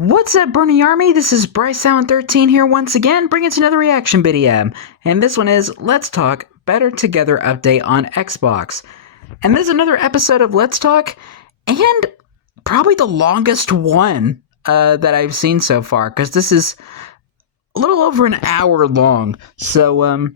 What's up, Bernie Army? This is BryceAllen13 here once again, bringing to another reaction video. And this one is Let's Talk Better Together update on Xbox. And this is another episode of Let's Talk, and probably the longest one that I've seen so far, because this is a little over an hour long. So,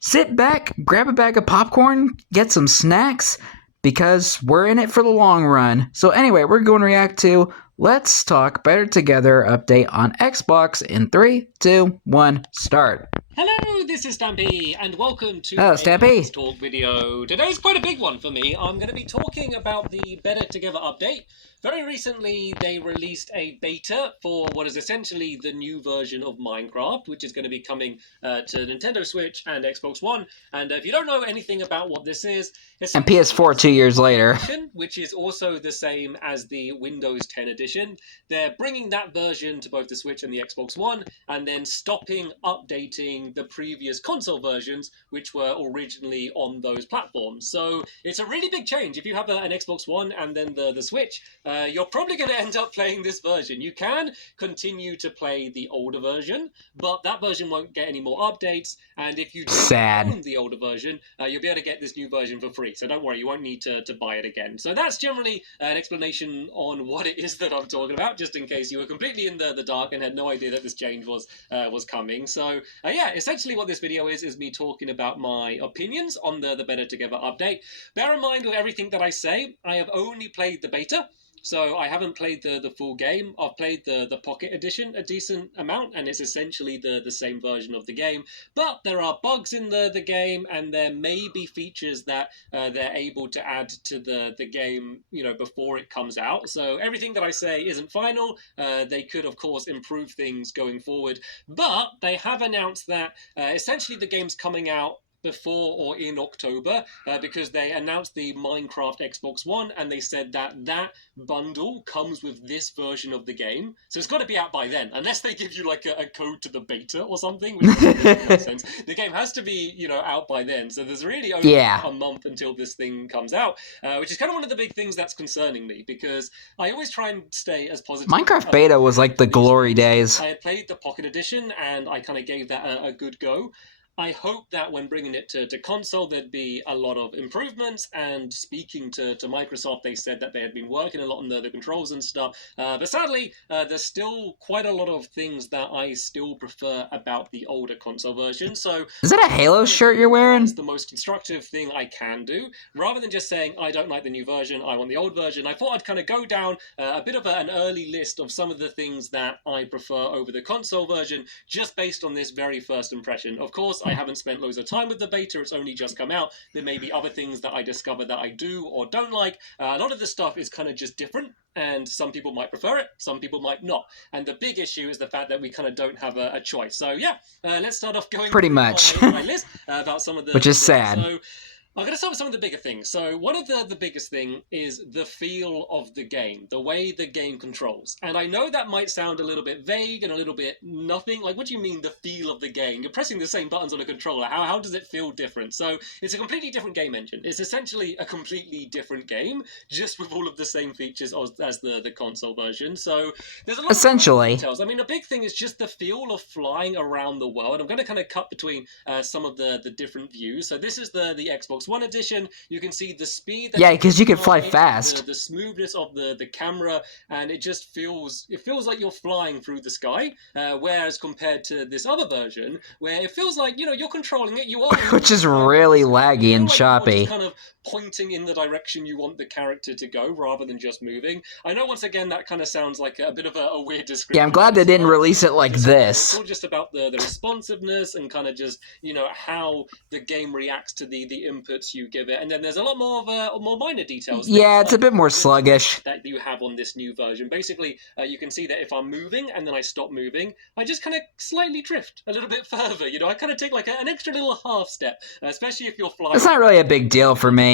sit back, grab a bag of popcorn, get some snacks, because we're in it for the long run. So anyway, we're going to react to Let's Talk Better Together update on Xbox in 3, 2, 1, start. Hello, this is Stampy, and welcome to Stampy. Let's Talk video. Today's quite a big one for me. I'm going to be talking about the Better Together update. Very recently, they released a beta for what is essentially the new version of Minecraft, which is going to be coming to Nintendo Switch and Xbox One. And if you don't know anything about what this is, it's and PS4 2 years later, which is also the same as the Windows 10 edition. They're bringing that version to both the Switch and the Xbox One, and then stopping updating the previous console versions, which were originally on those platforms. So it's a really big change. If you have an Xbox One and then the Switch, you're probably going to end up playing this version. You can continue to play the older version, but that version won't get any more updates. And if you own the older version, you'll be able to get this new version for free. So don't worry, you won't need to buy it again. So that's generally an explanation on what it is that I'm talking about, just in case you were completely in the dark and had no idea that this change was coming. So yeah, essentially what this video is me talking about my opinions on the Better Together update. Bear in mind with everything that I say, I have only played the beta. So I haven't played the full game. I've played the Pocket Edition a decent amount, and it's essentially the same version of the game. But there are bugs in the game, and there may be features that they're able to add to the game, you know, before it comes out. So everything that I say isn't final. They could, of course, improve things going forward. But they have announced that essentially the game's coming out before or in October, because they announced the Minecraft Xbox One, and they said that bundle comes with this version of the game. So it's got to be out by then, unless they give you like a code to the beta or something, which doesn't make sense. The game has to be, you know, out by then. So there's really only a month until this thing comes out, which is kind of one of the big things that's concerning me, because I always try and stay as positive. Minecraft beta was like the glory days. I had played the Pocket Edition, and I kind of gave that a good go. I hope that when bringing it to console, there'd be a lot of improvements, and speaking to Microsoft, they said that they had been working a lot on the controls and stuff, but sadly, there's still quite a lot of things that I still prefer about the older console version. So is that a Halo shirt you're wearing? It's the most constructive thing I can do. Rather than just saying, I don't like the new version, I want the old version, I thought I'd kind of go down a bit of an early list of some of the things that I prefer over the console version, just based on this very first impression. Of course, I haven't spent loads of time with the beta, it's only just come out. There may be other things that I discover that I do or don't like. A lot of the stuff is kind of just different, and some people might prefer it, some people might not. And the big issue is the fact that we kind of don't have a choice. So yeah, let's start off going pretty much my list about some of the... Which is sad. So, I'm going to start with some of the bigger things. So one of the biggest thing is the feel of the game, the way the game controls. And I know that might sound a little bit vague and a little bit nothing. Like, what do you mean the feel of the game? You're pressing the same buttons on a controller. How does it feel different? So it's a completely different game engine. It's essentially a completely different game, just with all of the same features as the console version. So there's a lot of details. I mean, a big thing is just the feel of flying around the world. I'm going to kind of cut between some of the different views. So this is the Xbox One edition. You can see the speed. Yeah, because you can fly fast. The smoothness of the camera, and it just feels like you're flying through the sky. Whereas compared to this other version, where it feels like, you know, you're controlling it, you are, which is really laggy and choppy. Kind of pointing in the direction you want the character to go, rather than just moving. I know, once again, that kind of sounds like a bit of a weird description. Yeah, I'm glad they didn't release it like this. It's all just about the responsiveness and kind of just, you know, how the game reacts to the inputs you give it. And then there's a lot more of more minor details. Yeah, it's a bit more sluggish that you have on this new version. Basically, you can see that if I'm moving and then I stop moving, I just kind of slightly drift a little bit further. You know, I kind of take like an extra little half step, especially if you're flying. It's not really a big deal for me.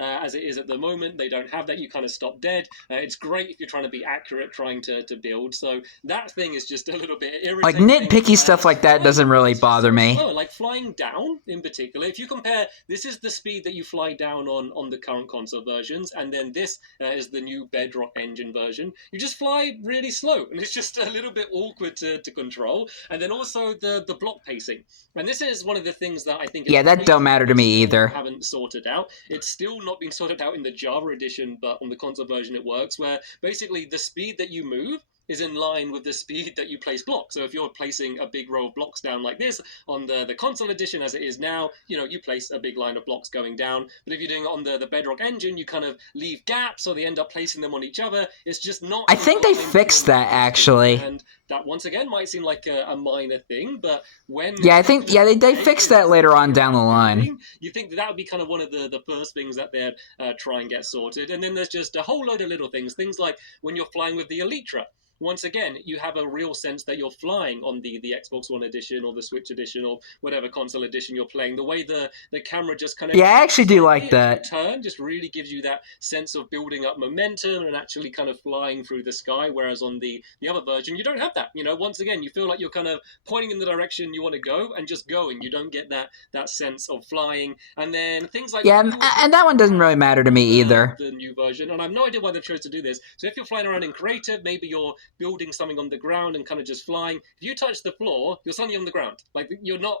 As it is at the moment, they don't have that. You kind of stop dead. It's great if you're trying to be accurate, trying to build. So that thing is just a little bit irritating. Like, nitpicky stuff like that doesn't really bother me. Like flying down in particular. If you compare, this is the speed that you fly down on the current console versions, and then this is the new Bedrock engine version. You just fly really slow, and it's just a little bit awkward to control. And then also the block pacing. And this is one of the things that I think is that don't matter to me either. Haven't sorted out. It's still not been sorted out in the Java edition, but on the console version it works, where basically the speed that you move is in line with the speed that you place blocks. So if you're placing a big row of blocks down like this on the console edition as it is now, you place a big line of blocks going down. But if you're doing it on the Bedrock engine, you kind of leave gaps, or they end up placing them on each other. It's just not... I think they fixed that, actually. And that, once again, might seem like a minor thing, but when... Yeah, I think, they fixed that later on down the line. You think that would be kind of one of the first things that they'd try and get sorted. And then there's just a whole load of little things like when you're flying with the Elytra. Once again, you have a real sense that you're flying on the Xbox One edition or the Switch edition or whatever console edition you're playing. The way the camera just kind of... Yeah, I actually do like that. Turn just really gives you that sense of building up momentum and actually kind of flying through the sky, whereas on the other version, you don't have that. Once again, you feel like you're kind of pointing in the direction you want to go and just going. You don't get that sense of flying. And then things like... Yeah, and that one doesn't really matter to me either. The new version, and I have no idea why they chose to do this. So if you're flying around in creative, maybe you're building something on the ground and kind of just flying. If you touch the floor, you're suddenly on the ground. Like, you're not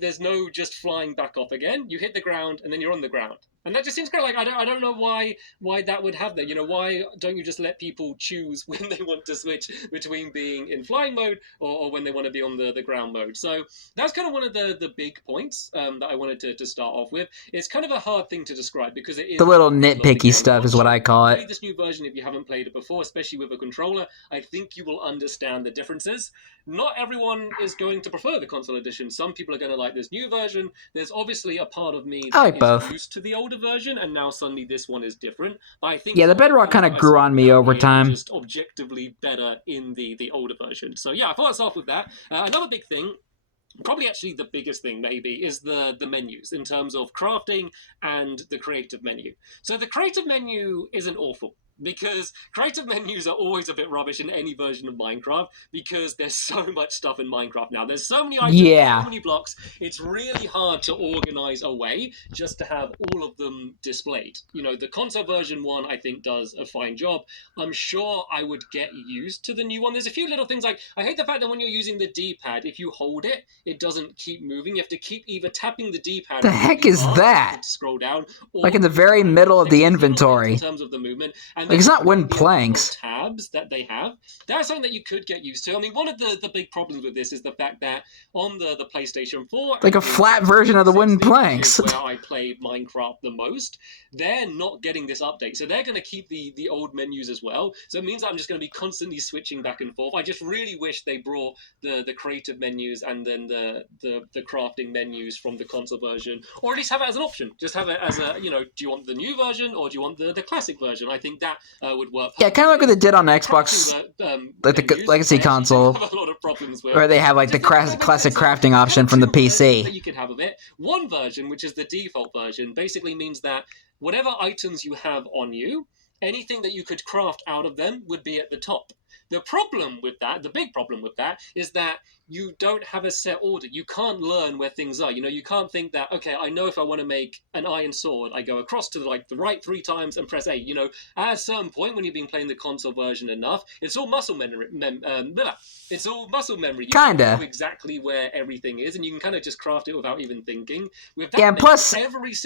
there's no just flying back off again. You hit the ground and then you're on the ground. And that just seems great. Like, I don't know why that would have that. Why don't you just let people choose when they want to switch between being in flying mode or when they want to be on the ground mode? So that's kind of one of the big points that I wanted to start off with. It's kind of a hard thing to describe because it is... The little nitpicky stuff is what I call it. Play this new version if you haven't played it before, especially with a controller. I think you will understand the differences. Not everyone is going to prefer the console edition. Some people are going to like this new version. There's obviously a part of me that is used to the older version, and now suddenly this one is different. But I think the Bedrock kind of grew on me over time. Just objectively better in the older version. So yeah, I thought I'd start off with that. Another big thing, probably actually the biggest thing maybe, is the menus in terms of crafting and the creative menu. So the creative menu isn't awful, because creative menus are always a bit rubbish in any version of Minecraft because there's so much stuff in Minecraft now. There's so many items, so many blocks. It's really hard to organize a way just to have all of them displayed. The console version one, I think, does a fine job. I'm sure I would get used to the new one. There's a few little things like, I hate the fact that when you're using the D-pad, if you hold it, it doesn't keep moving. You have to keep either tapping the D-pad... The heck is that? To scroll down. Like in the very middle of the inventory. In terms of the movement. And it's not wooden planks. Tabs that they have. That's something that you could get used to. I mean, one of the big problems with this is the fact that on the PlayStation 4... Like a flat version of the wooden planks. Where I play Minecraft the most, they're not getting this update. So they're going to keep the old menus as well. So it means that I'm just going to be constantly switching back and forth. I just really wish they brought the creative menus and then the crafting menus from the console version. Or at least have it as an option. Just have it as a, do you want the new version or do you want the classic version? I think that would work. Yeah, kind of like what they did on Xbox, like the Legacy console, have a lot of problems with. Where they have like the classic crafting option from the PC. That you could have of it. One version, which is the default version, basically means that whatever items you have on you, anything that you could craft out of them would be at the top. The problem with that, the big problem with that, is that you don't have a set order. You can't learn where things are. You can't think that, okay, I know if I want to make an iron sword, I go across to the right 3 times and press A. At a certain point when you've been playing the console version enough, it's all muscle memory. It's all muscle memory. You know exactly where everything is, and you can kind of just craft it without even thinking. With that, and plus,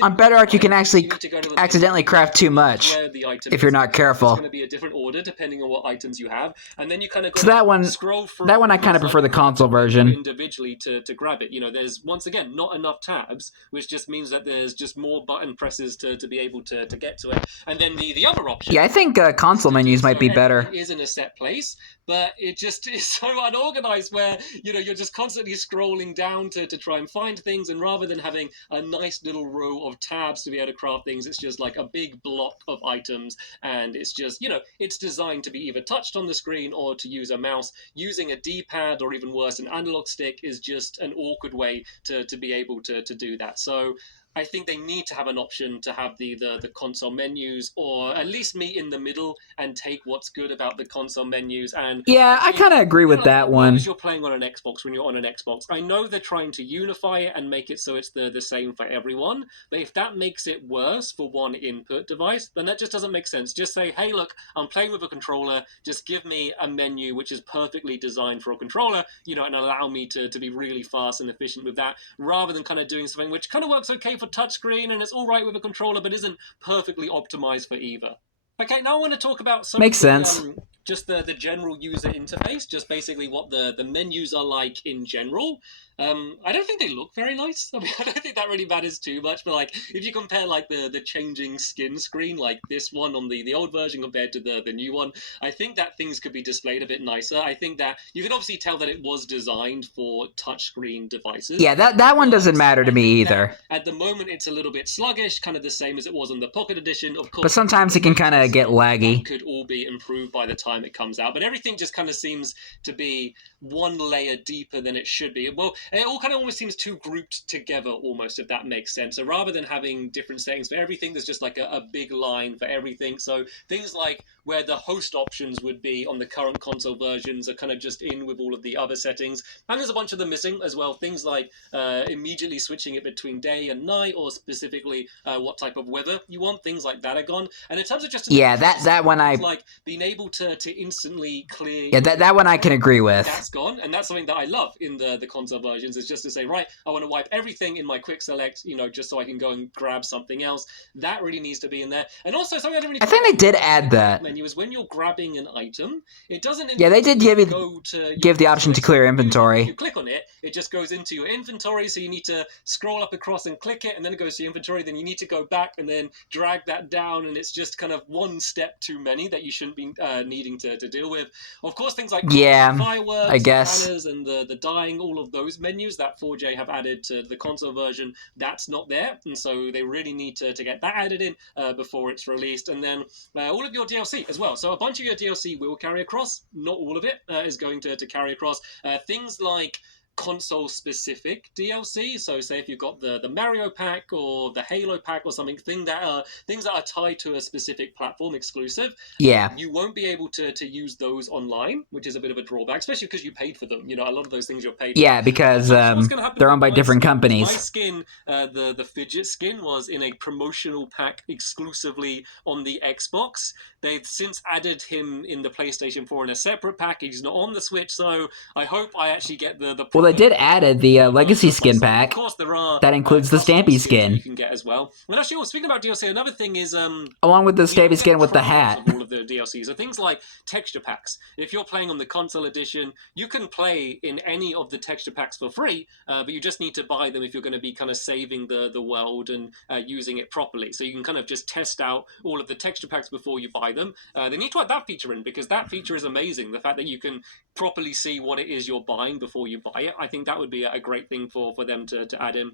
on Bedrock, you can actually accidentally craft too much if you're not careful. It's going to be a different order depending on what items you have, and then you kind of so that one, scroll through. That one I kind of prefer the console version individually to grab it. There's once again not enough tabs, which just means that there's just more button presses to be able to get to it. And then the other option. Yeah, I think console menus might be better. It is in a set place, but it just is so unorganized where you're just constantly scrolling down to try and find things, and rather than having a nice little row of tabs to be able to craft things, it's just like a big block of items, and it's just it's designed to be either touched on the screen or to use a mouse. Using a D-pad or even worse an analog stick is just an awkward way to be able to do that. So I think they need to have an option to have the console menus, or at least meet in the middle and take what's good about the console menus. And Yeah, I kind of agree with that one. as you're playing on an Xbox, when you're on an Xbox, I know they're trying to unify it and make it so it's the same for everyone. But if that makes it worse for one input device, then that just doesn't make sense. Just say, hey, look, I'm playing with a controller. Just give me a menu which is perfectly designed for a controller, and allow me to be really fast and efficient with that, rather than kind of doing something which kind of works okay for touchscreen and it's all right with a controller, but isn't perfectly optimized for either. Okay, now I want to talk about some Makes sense. Just the general user interface, just basically what the menus are like in general. I don't think they look very nice. I mean, I don't think that really matters too much, but like if you compare like the changing skin screen, like this one on the old version compared to the new one, I think that things could be displayed a bit nicer. I think that you can obviously tell that it was designed for touchscreen devices. Yeah, that one doesn't matter to me either. At the moment, it's a little bit sluggish, kind of the same as it was on the Pocket Edition. Of course, but sometimes it can kind of get laggy. That could all be improved by the time it comes out, but everything just kind of seems to be one layer deeper than it should be. Well, it all kind of almost seems too grouped together, almost, if that makes sense. So rather than having different settings for everything, there's just like a big line for everything. So things like where the host options would be on the current console versions are kind of just in with all of the other settings. And there's a bunch of them missing as well. Things like immediately switching it between day and night, or specifically what type of weather you want. Things like that are gone. And in terms of just that one I like being able to instantly clear. Yeah, that one I can agree with. That's gone, and that's something that I love in the console versions, is just to say, right, I want to wipe everything in my quick select, just so I can go and grab something else. That really needs to be in there. And also something I think they did add that menu is when you're grabbing an item, it doesn't they did give the option to clear inventory. If you click on it, it just goes into your inventory, so you need to scroll up across and click it, and then it goes to your inventory. Then you need to go back and then drag that down, and it's just kind of one step too many that you shouldn't be needing to deal with. Of course, things like fireworks, I guess, banners, and the dying, all of those menus that 4J have added to the console version, that's not there, and so they really need to get that added in before it's released. And then all of your DLC as well. So a bunch of your DLC will carry across. Not all of it is going to carry across. Things like console specific DLC. So say if you've got the Mario pack or the Halo pack or something, things that are tied to a specific platform exclusive, you won't be able to use those online, which is a bit of a drawback, especially because you paid for them. A lot of those things you're paid for. Because they're owned by different companies. My skin, the fidget skin, was in a promotional pack exclusively on the Xbox. They've since added him in the PlayStation 4 in a separate pack. He's not on the Switch, so I hope I actually get the Well, they did add the Legacy skin pack. Of course, there are that includes the Stampy skin you can get as well. And actually, speaking about DLC, another thing is along with the Stampy skin with the hat. Of all of the DLCs are things like texture packs. If you're playing on the console edition, you can play in any of the texture packs for free, but you just need to buy them if you're going to be kind of saving the world and using it properly. So you can kind of just test out all of the texture packs before you buy them. They need to add that feature in, because that feature is amazing. The fact that you can properly see what it is you're buying before you buy it, I think that would be a great thing for them to add in.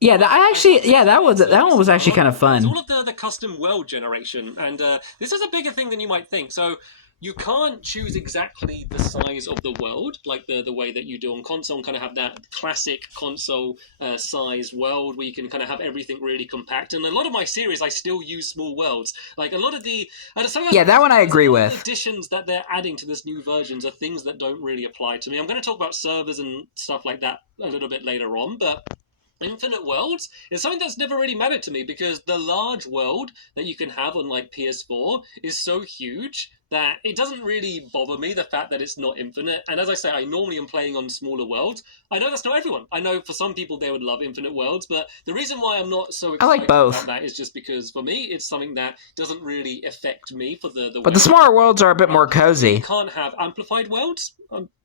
Yeah, that one was actually kind of fun. It's all of the custom world generation, and this is a bigger thing than you might think. So you can't choose exactly the size of the world like the way that you do on console, and kind of have that classic console size world where you can kind of have everything really compact. And a lot of my series, I still use small worlds. Like a lot of the that one I agree with. Additions that they're adding to this new versions are things that don't really apply to me. I'm going to talk about servers and stuff like that a little bit later on, but Infinite Worlds is something that's never really mattered to me, because the large world that you can have on like PS4 is so huge that it doesn't really bother me, the fact that it's not infinite. And as I say, I normally am playing on smaller worlds. I know that's not everyone. I know for some people they would love Infinite Worlds, but the reason why I'm not so excited about that is just because for me it's something that doesn't really affect me for the But the smaller worlds are a bit more cozy. You can't have amplified worlds.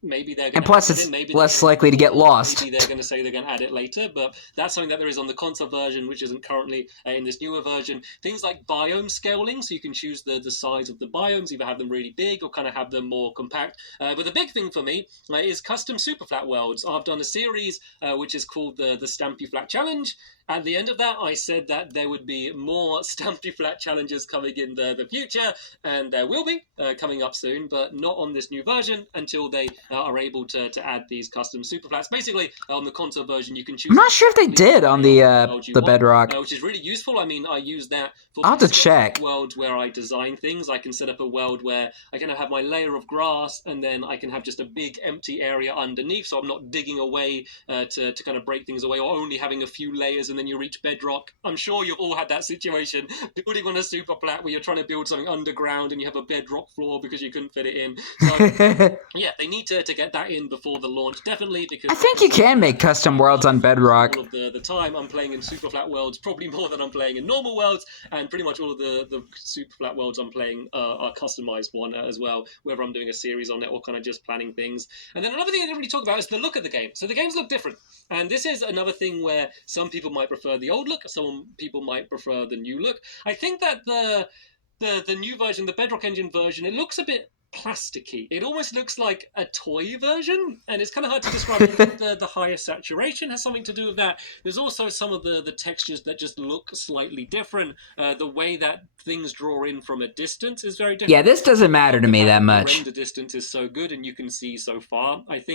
Maybe they're going and plus it's less likely to get lost. Maybe they're going to say they're going to add it later, but that's something that there is on the console version, which isn't currently in this newer version. Things like biome scaling, so you can choose the size of the biomes, either have them really big or kind of have them more compact. But the big thing for me is custom super flat worlds. I've done a series which is called the Stampy Flat Challenge, At the end of that, I said that there would be more Stampy Flat challenges coming in the future, and there will be coming up soon, but not on this new version until they are able to add these custom super flats. Basically, on the console version, you can choose. I'm not sure if they did on the Bedrock. Which is really useful. I mean, I use that for I'll have to check. worlds where I design things. I can set up a world where I can have my layer of grass, and then I can have just a big empty area underneath, so I'm not digging away to kind of break things away, or only having a few layers and then you reach bedrock. I'm sure you've all had that situation, building on a super flat where you're trying to build something underground and you have a bedrock floor because you couldn't fit it in. So, yeah, they need to get that in before the launch, definitely, because I think you can make custom worlds on Bedrock. All of the time I'm playing in super flat worlds, probably more than I'm playing in normal worlds, and pretty much all of the super flat worlds I'm playing are customized one as well, whether I'm doing a series on it or kind of just planning things. And then another thing I didn't really talk about is the look of the game. So the games look different, and this is another thing where some people might prefer the old look, some people might prefer the new look. I think that the new version, the Bedrock Engine version, it looks a bit plasticky. It almost looks like a toy version, and it's kind of hard to describe. I think the higher saturation has something to do with that. There's also some of the textures that just look slightly different. The way that things draw in from a distance is very different. Yeah, this doesn't matter to me that much. The render distance is so good, and you can see so far. I don't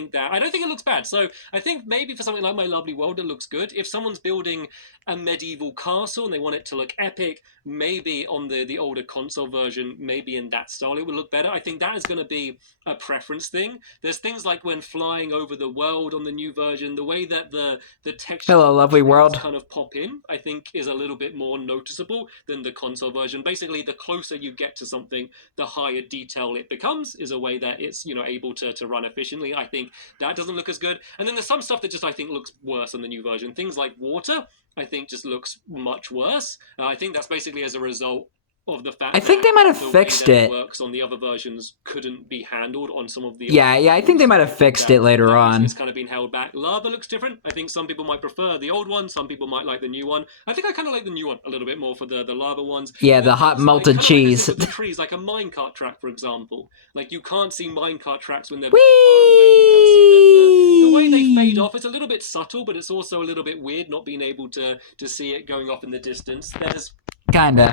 think it looks bad. So I think maybe for something like My Lovely World, it looks good. If someone's building a medieval castle and they want it to look epic, maybe on the older console version, maybe in that style, it would look better. I think that is going to be a preference thing. There's things like when flying over the world on the new version, the way that the texture Hello, lovely world kind of pop in, I think is a little bit more noticeable than the console version. Basically, the closer you get to something, the higher detail it becomes, is a way that it's able to run efficiently. I think that doesn't look as good. And then there's some stuff that just I think looks worse on the new version. Things like water, I think just looks much worse. I think that's basically as a result of the fact I think they might have fixed it. Works on the other versions couldn't be handled on some of the yeah I think they might have fixed it later on. It's kind of been held back. Lava looks different. I think some people might prefer the old one, some people might like the new one. I think I kind of like the new one a little bit more for the lava ones. Yeah, the hot melted cheese. Like the trees, like a minecart track, for example. Like you can't see minecart tracks when they're Whee! You kind of see the way they fade off. It's a little bit subtle, but it's also a little bit weird not being able to see it going off in the distance. There's kinda. A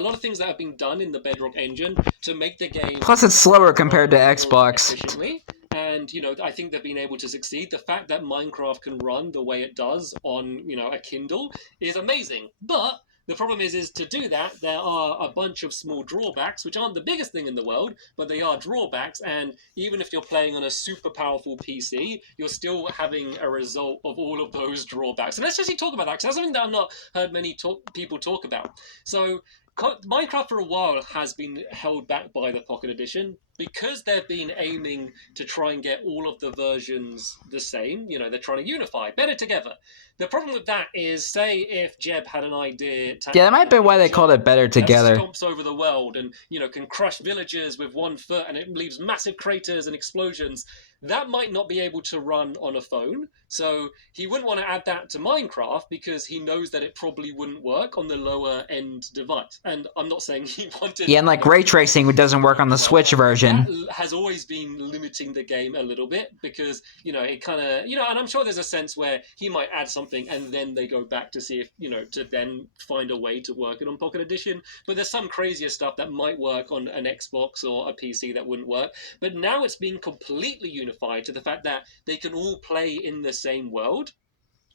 lot of things that have been done in the Bedrock engine to make the game. Plus, it's slower compared to Xbox. Efficiently. And I think they've been able to succeed. The fact that Minecraft can run the way it does on a Kindle is amazing. But the problem is to do that, there are a bunch of small drawbacks, which aren't the biggest thing in the world, but they are drawbacks. And even if you're playing on a super powerful PC, you're still having a result of all of those drawbacks. And let's just talk about that, because that's something that I've not heard many people talk about. So Minecraft for a while has been held back by the Pocket Edition because they've been aiming to try and get all of the versions the same. They're trying to unify better together. The problem with that is, say if Jeb had an idea that might be why they called it Better Together. Stomps over the world and can crush villagers with 1 foot, and it leaves massive craters and explosions. That might not be able to run on a phone, so he wouldn't want to add that to Minecraft because he knows that it probably wouldn't work on the lower end device. And I'm not saying he wanted. Yeah, and like ray tracing doesn't work on the Switch version. That has always been limiting the game a little bit because it kind of and I'm sure there's a sense where he might add something and then they go back to see if to then find a way to work it on Pocket Edition. But there's some crazier stuff that might work on an Xbox or a PC that wouldn't work. But now it's been completely unified to the fact that they can all play in the same world.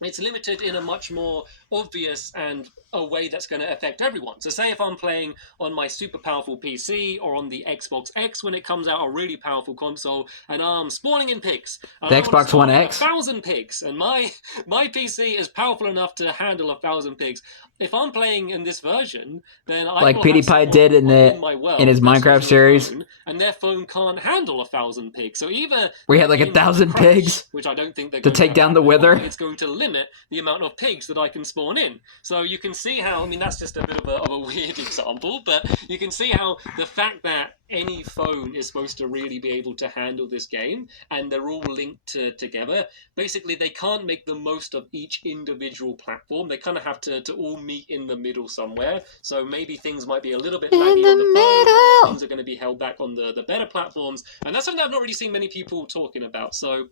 It's limited in a much more obvious and a way that's going to affect everyone. So say if I'm playing on my super powerful PC or on the Xbox X when it comes out, a really powerful console, and I'm spawning in pigs. The Xbox One X? 1,000 pigs. And my PC is powerful enough to handle 1,000 pigs. If I'm playing in this version, then I like PewDiePie did in his Minecraft series, and their phone can't handle 1,000 pigs. So either we had like 1,000 pigs, which I don't think they're to take down the Wither. It's going to limit the amount of pigs that I can spawn in. So you can see how, that's just a bit of a weird example, but you can see how the fact that any phone is supposed to really be able to handle this game, and they're all linked together. Basically, they can't make the most of each individual platform. They kind of have to all meet in the middle somewhere. So maybe things might be a little bit laggy on the phone, or things are going to be held back on the better platforms. And that's something I've not really seen many people talking about. So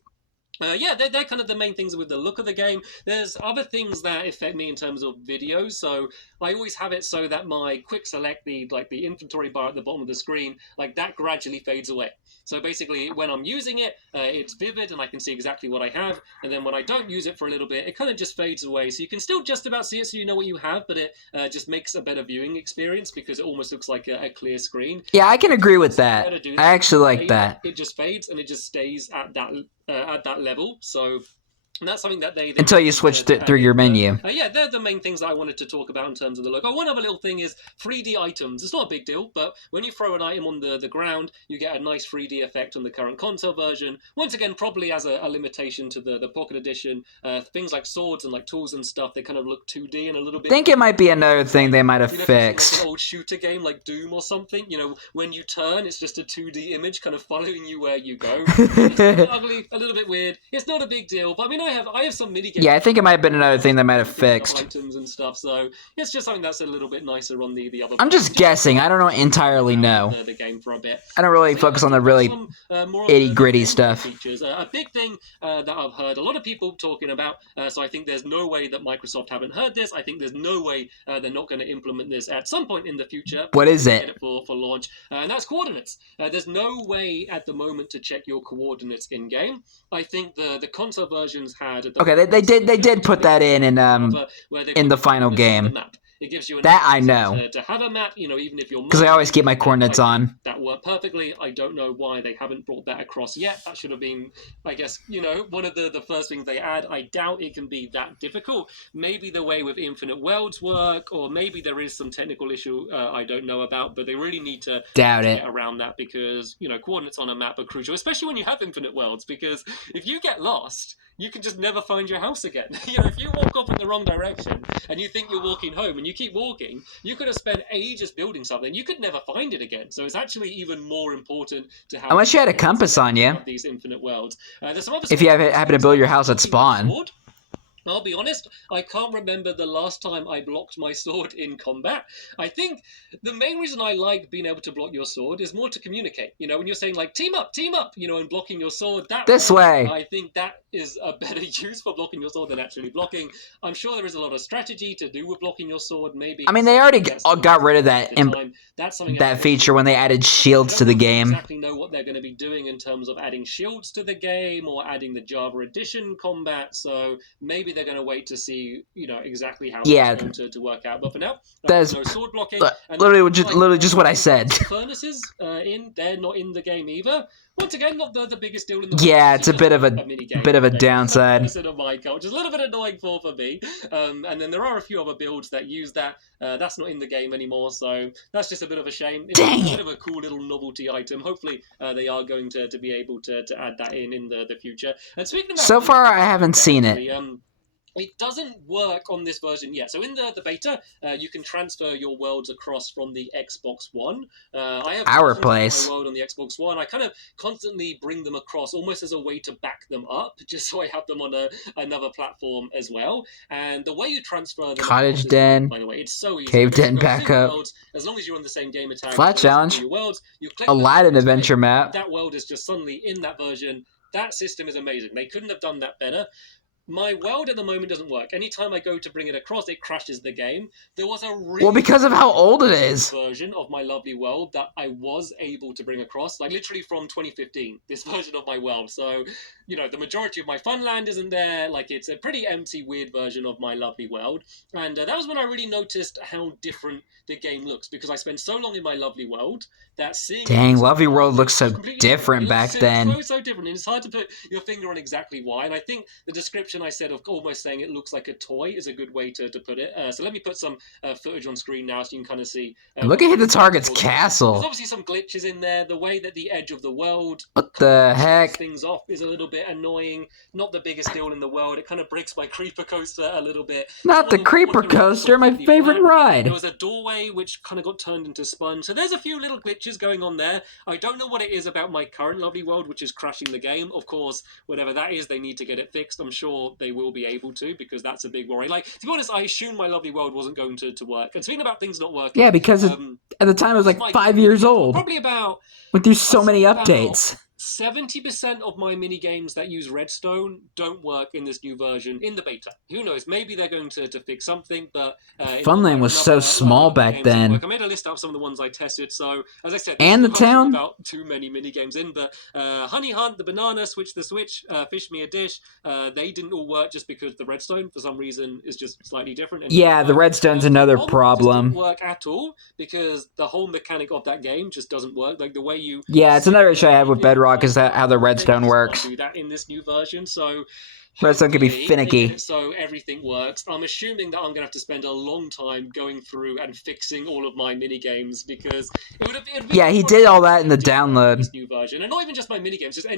Yeah, they're kind of the main things with the look of the game. There's other things that affect me in terms of videos. So I always have it so that my quick select, the inventory bar at the bottom of the screen, like that gradually fades away. So basically, when I'm using it, it's vivid and I can see exactly what I have. And then when I don't use it for a little bit, it kind of just fades away. So you can still just about see it, so you know what you have, but it just makes a better viewing experience because it almost looks like a clear screen. Yeah, I can agree with that. I actually like that. It just fades and it just stays at that level. So that's something that they until you switched it through your menu. Yeah, they're the main things that I wanted to talk about in terms of the look. Oh, one other little thing is 3D items. It's not a big deal, but when you throw an item on the ground, you get a nice 3D effect on the current console version. Once again, probably as a limitation to the Pocket Edition. Things like swords and like tools and stuff, they kind of look 2D and a little bit... I think it might be another thing they might have fixed. Like an old shooter game like Doom or something, when you turn, it's just a 2D image kind of following you where you go. It's a little ugly, a little bit weird. It's not a big deal, but I mean, I have some mini games. Yeah, I think it might have been another thing they might have fixed. Items and stuff, so it's just something that's a little bit nicer on the other. I'm just guessing. I don't entirely know. The game for a bit. I don't really focus on the really itty gritty stuff. Features. A big thing that I've heard a lot of people talking about. So I think there's no way that Microsoft haven't heard this. I think there's no way they're not going to implement this at some point in the future. What is it? For launch, and that's coordinates. There's no way at the moment to check your coordinates in game. I think the console versions had. Okay, they did put that in the final game. It gives you that I know to have a map, even if you're because I always keep my coordinates on. That worked perfectly. I don't know why they haven't brought that across yet. That should have been, I guess, one of the first things they add. I doubt it can be that difficult. Maybe the way with infinite worlds work, or maybe there is some technical issue I don't know about. But they really need to get around that because coordinates on a map are crucial, especially when you have infinite worlds. Because if you get lost, you can just never find your house again. If you walk off in the wrong direction and you think you're walking home and you keep walking, you could have spent ages building something. You could never find it again. So it's actually even more important to have... Unless you had a compass on you. These infinite worlds. There's some other if you happen to build your house at spawn. I'll be honest, I can't remember the last time I blocked my sword in combat. I think the main reason I like being able to block your sword is more to communicate. When you're saying like, team up, and blocking your sword this way. I think that is a better use for blocking your sword than actually blocking. I'm sure there is a lot of strategy to do with blocking your sword, maybe. I mean, they already got rid of that feature when they added shields to the game. Exactly know what they're going to be doing in terms of adding shields to the game or adding the Java Edition combat, so maybe they're going to wait to see, exactly how it's going to work out. But for now, there's no sword blocking. Literally just what I said. Furnaces they're not in the game either. Once again, not the biggest deal in the world. Yeah, it's a bit of a downside. Which is a little bit annoying for me. And then there are a few other builds that use that. That's not in the game anymore, so that's just a bit of a shame. It's a bit of a cool little novelty item. Hopefully, they are going to be able to add that in the future. And speaking about so far, I haven't seen it. It doesn't work on this version yet. So in the beta, you can transfer your worlds across from the Xbox One. I have my world on the Xbox One. I kind of constantly bring them across almost as a way to back them up, just so I have them on another platform as well. And the way you transfer them... Cottage Den, by the way, it's so easy. Cave Den backup. As long as you're on the same gamer tag. Flat Challenge. You click Aladdin Adventure Map. That world is just suddenly in that version. That system is amazing. They couldn't have done that better. My world at the moment doesn't work. Anytime I go to bring it across, it crashes the game. There was a really because of how old it is. Version of my lovely world that I was able to bring across, like literally from 2015. This version of my world. So, the majority of my Funland isn't there. Like it's a pretty empty, weird version of my lovely world. And that was when I really noticed how different the game looks because I spent so long in my lovely world that seeing. Dang, lovely world looks so different back then. So different, and it's hard to put your finger on exactly why. And I think the description I said of almost saying it looks like a toy is a good way to put it. So let me put some footage on screen now so you can kind of see. Look at the target's castle. There's obviously some glitches in there. The way that the edge of the world what the heck things off is a little bit annoying. Not the biggest deal in the world. It kind of breaks my creeper coaster a little bit. Not the creeper coaster, my favorite ride. There was a doorway which kind of got turned into sponge. So there's a few little glitches going on there. I don't know what it is about my current lovely world which is crashing the game. Of course, whatever that is, they need to get it fixed. I'm sure they will be able to because that's a big worry. Like, to be honest, I assumed my lovely world wasn't going to work. And speaking about things not working... Yeah, because at the time it was like 5 years old. Probably about... Went through so many updates. 70% of my mini games that use redstone don't work in this new version in the beta. Who knows? Maybe they're going to fix something, but Funland was so small back then. I made a list of some of the ones I tested. So as I said, and the town without too many mini games in, but Honey Hunt, the banana, Switch the Switch, Fish Me a Dish, they didn't all work just because the redstone for some reason is just slightly different. And yeah, the redstone's another problem. Just didn't work at all because the whole mechanic of that game just doesn't work. Like the way you it's another issue I have with Bedrock is how the redstone works. Do that in this new version, so redstone can be finicky. So everything works. I'm assuming that I'm gonna have to spend a long time going through and fixing all of my mini games because it would have been he did all that in the download. This new version, and not even just my mini games, just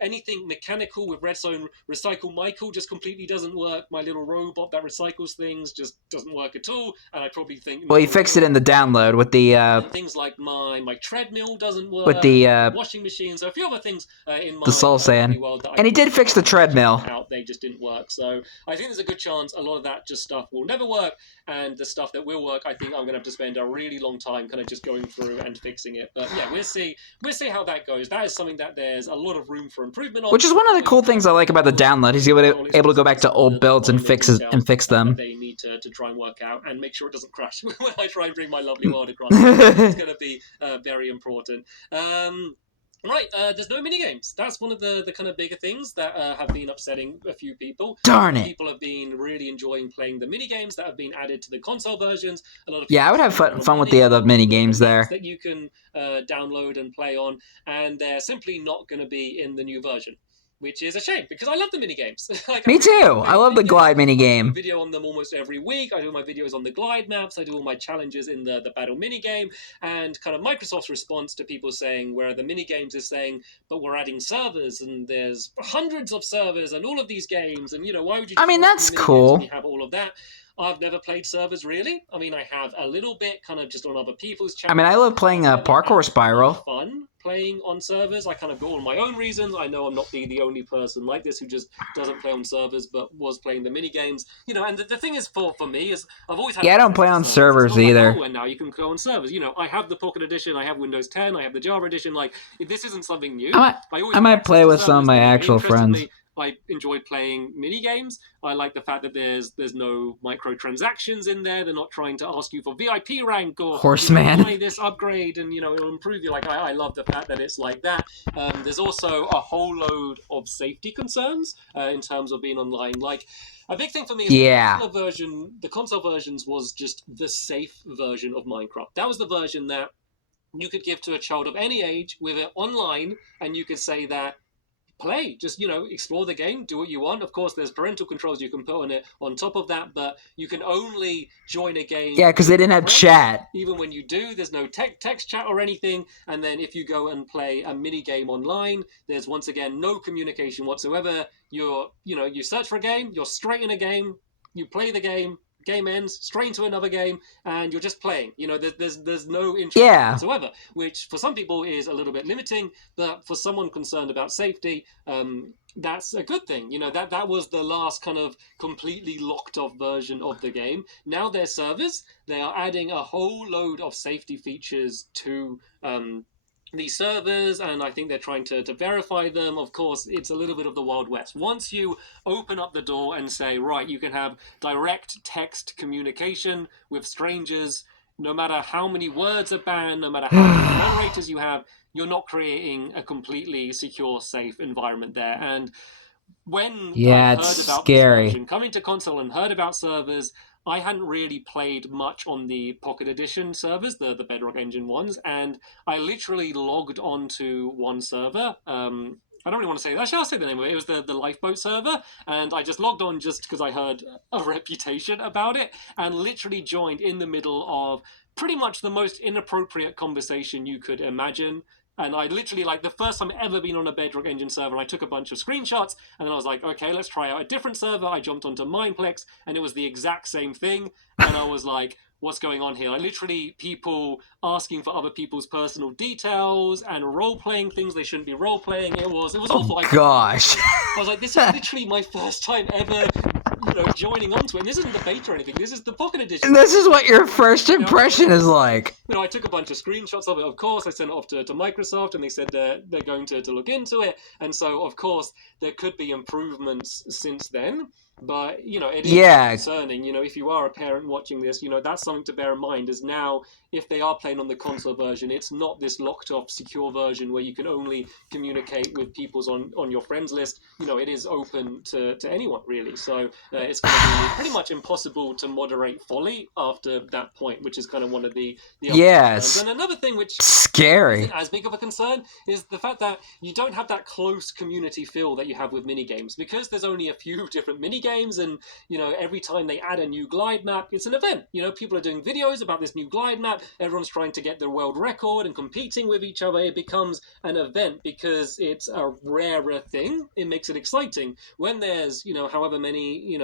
anything mechanical with redstone. Recycle Michael just completely doesn't work. My little robot that recycles things just doesn't work at all. And I probably think he fixed it in the download with the things like my treadmill doesn't work with the washing machine. So a few other things in my the soul sand, and he did fix the treadmill. They just didn't work. So I think there's a good chance a lot of that just stuff will never work, and the stuff that will work, I think I'm going to have to spend a really long time kind of just going through and fixing it. But yeah, we'll see how that goes. That is something that there's a lot of room for improvement on. Which is one of the cool things I like about the download. He's able to go back to old builds and fix them. They need to try and work out and make sure it doesn't crash when I try and bring my lovely world across. It's going to be very important. Right, there's no minigames. That's one of the kind of bigger things that have been upsetting a few people. Darn it. People have been really enjoying playing the minigames that have been added to the console versions. A lot of I would have fun with the other minigames there. That you can download and play on, and they're simply not going to be in the new version. Which is a shame, because I love the minigames. Me too! I love the glide minigame. I do a video on them almost every week. I do my videos on the glide maps. I do all my challenges in the battle minigame. And kind of Microsoft's response to people saying, where the minigames is saying, but we're adding servers, and there's hundreds of servers, and all of these games, and, why would you... that's cool. You have all of that. I've never played servers, really. I have a little bit, kind of just on other people's channels. I love playing Parkour Spiral. Fun playing on servers. I kind of got all my own reasons. I know I'm not the only person like this who just doesn't play on servers, but was playing the mini games. And the thing is, for me, is I've always had... I don't play on servers either. And now you can go on servers. I have the Pocket Edition, I have Windows 10, I have the Java Edition. This isn't something new. I might play with some of my actual friends. I enjoy playing mini games. I like the fact that there's no microtransactions in there. They're not trying to ask you for VIP rank or Horseman. Buy this upgrade and it'll improve you. I love the fact that it's like that. There's also a whole load of safety concerns in terms of being online. A big thing for me is the console versions was just the safe version of Minecraft. That was the version that you could give to a child of any age with it online, and you could say that play, just explore the game, do what you want. Of course, there's parental controls you can put on it on top of that, but you can only join a game because they didn't have chat. Even when you do, there's no text chat or anything. And then if you go and play a mini game online, there's once again no communication whatsoever. You search for a game, you're straight in a game, you play the game ends, straight into another game, and you're just playing. There's no interest whatsoever, which for some people is a little bit limiting, but for someone concerned about safety, that's a good thing. That was the last kind of completely locked off version of the game. Now there's servers. They are adding a whole load of safety features to these servers, and I think they're trying to verify them. Of course, it's a little bit of the Wild West. Once you open up the door and say, right, you can have direct text communication with strangers, no matter how many words are banned, no matter how many moderators you have, you're not creating a completely secure, safe environment there. And when I heard about this version, coming to console and heard about servers, I hadn't really played much on the Pocket Edition servers, the Bedrock Engine ones, and I literally logged onto one server. I don't really want to say that. Actually, I'll say the name of it. It was the Lifeboat server, and I just logged on just because I heard a reputation about it, and literally joined in the middle of pretty much the most inappropriate conversation you could imagine. And I literally, the first time ever been on a Bedrock Engine server, I took a bunch of screenshots, and then I was like, okay, let's try out a different server. I jumped onto Mineplex, and it was the exact same thing. And I was like, what's going on here? Literally, people asking for other people's personal details and role-playing things they shouldn't be role-playing. It was awful. Gosh. I was like, this is literally my first time ever joining onto it. And this isn't the beta or anything. This is the Pocket Edition. This is what your first impression is like. I took a bunch of screenshots of it, of course. I sent it off to Microsoft, and they said they're going to look into it. And so, of course, there could be improvements since then. But, it is concerning. If you are a parent watching this, that's something to bear in mind, is now, if they are playing on the console version, it's not this locked-off, secure version where you can only communicate with people on your friends list. It is open to anyone, really. So it's going to be pretty much impossible to moderate folly after that point, which is kind of one of the yes. And another thing which scary isn't as big of a concern is the fact that you don't have that close community feel that you have with minigames, because there's only a few different minigames, and every time they add a new glide map, it's an event. People are doing videos about this new glide map, everyone's trying to get the world record and competing with each other. It becomes an event because it's a rarer thing. It makes it exciting. When there's however many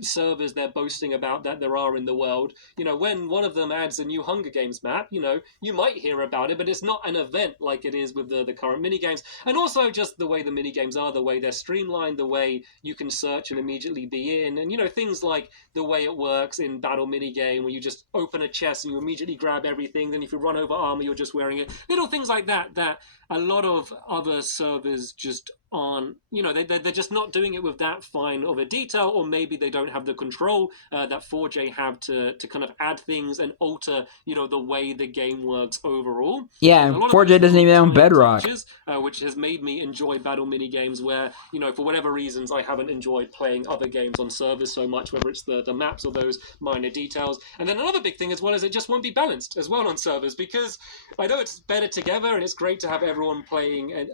servers they're boasting about that there are in the world, when one of them adds a new Hunger Games map, you might hear about it, but it's not an event like it is with the current minigames. And also just the way the minigames are, the way they're streamlined, the way you can search and immediately be in, and things like the way it works in Battle Minigame, where you just open a chest and you immediately grab everything, then if you run over armor, you're just wearing it. Little things like that a lot of other servers just aren't, they're just not doing it with that fine of a detail, or maybe they don't have the control that 4J have to kind of add things and alter, the way the game works overall. Yeah, 4J doesn't even own Bedrock. Touches, which has made me enjoy battle mini games where, for whatever reasons, I haven't enjoyed playing other games on servers so much, whether it's the maps or those minor details. And then another big thing as well is it just won't be balanced as well on servers, because I know it's better together and it's great to have everyone playing and,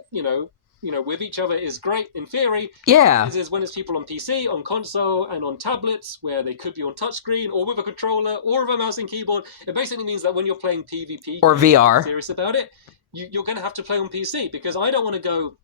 with each other is great in theory. Yeah. Is when it's people on PC, on console, and on tablets, where they could be on touchscreen, or with a controller, or with a mouse and keyboard. It basically means that when you're playing PvP, or VR, serious about it, you're going to have to play on PC, because I don't want to go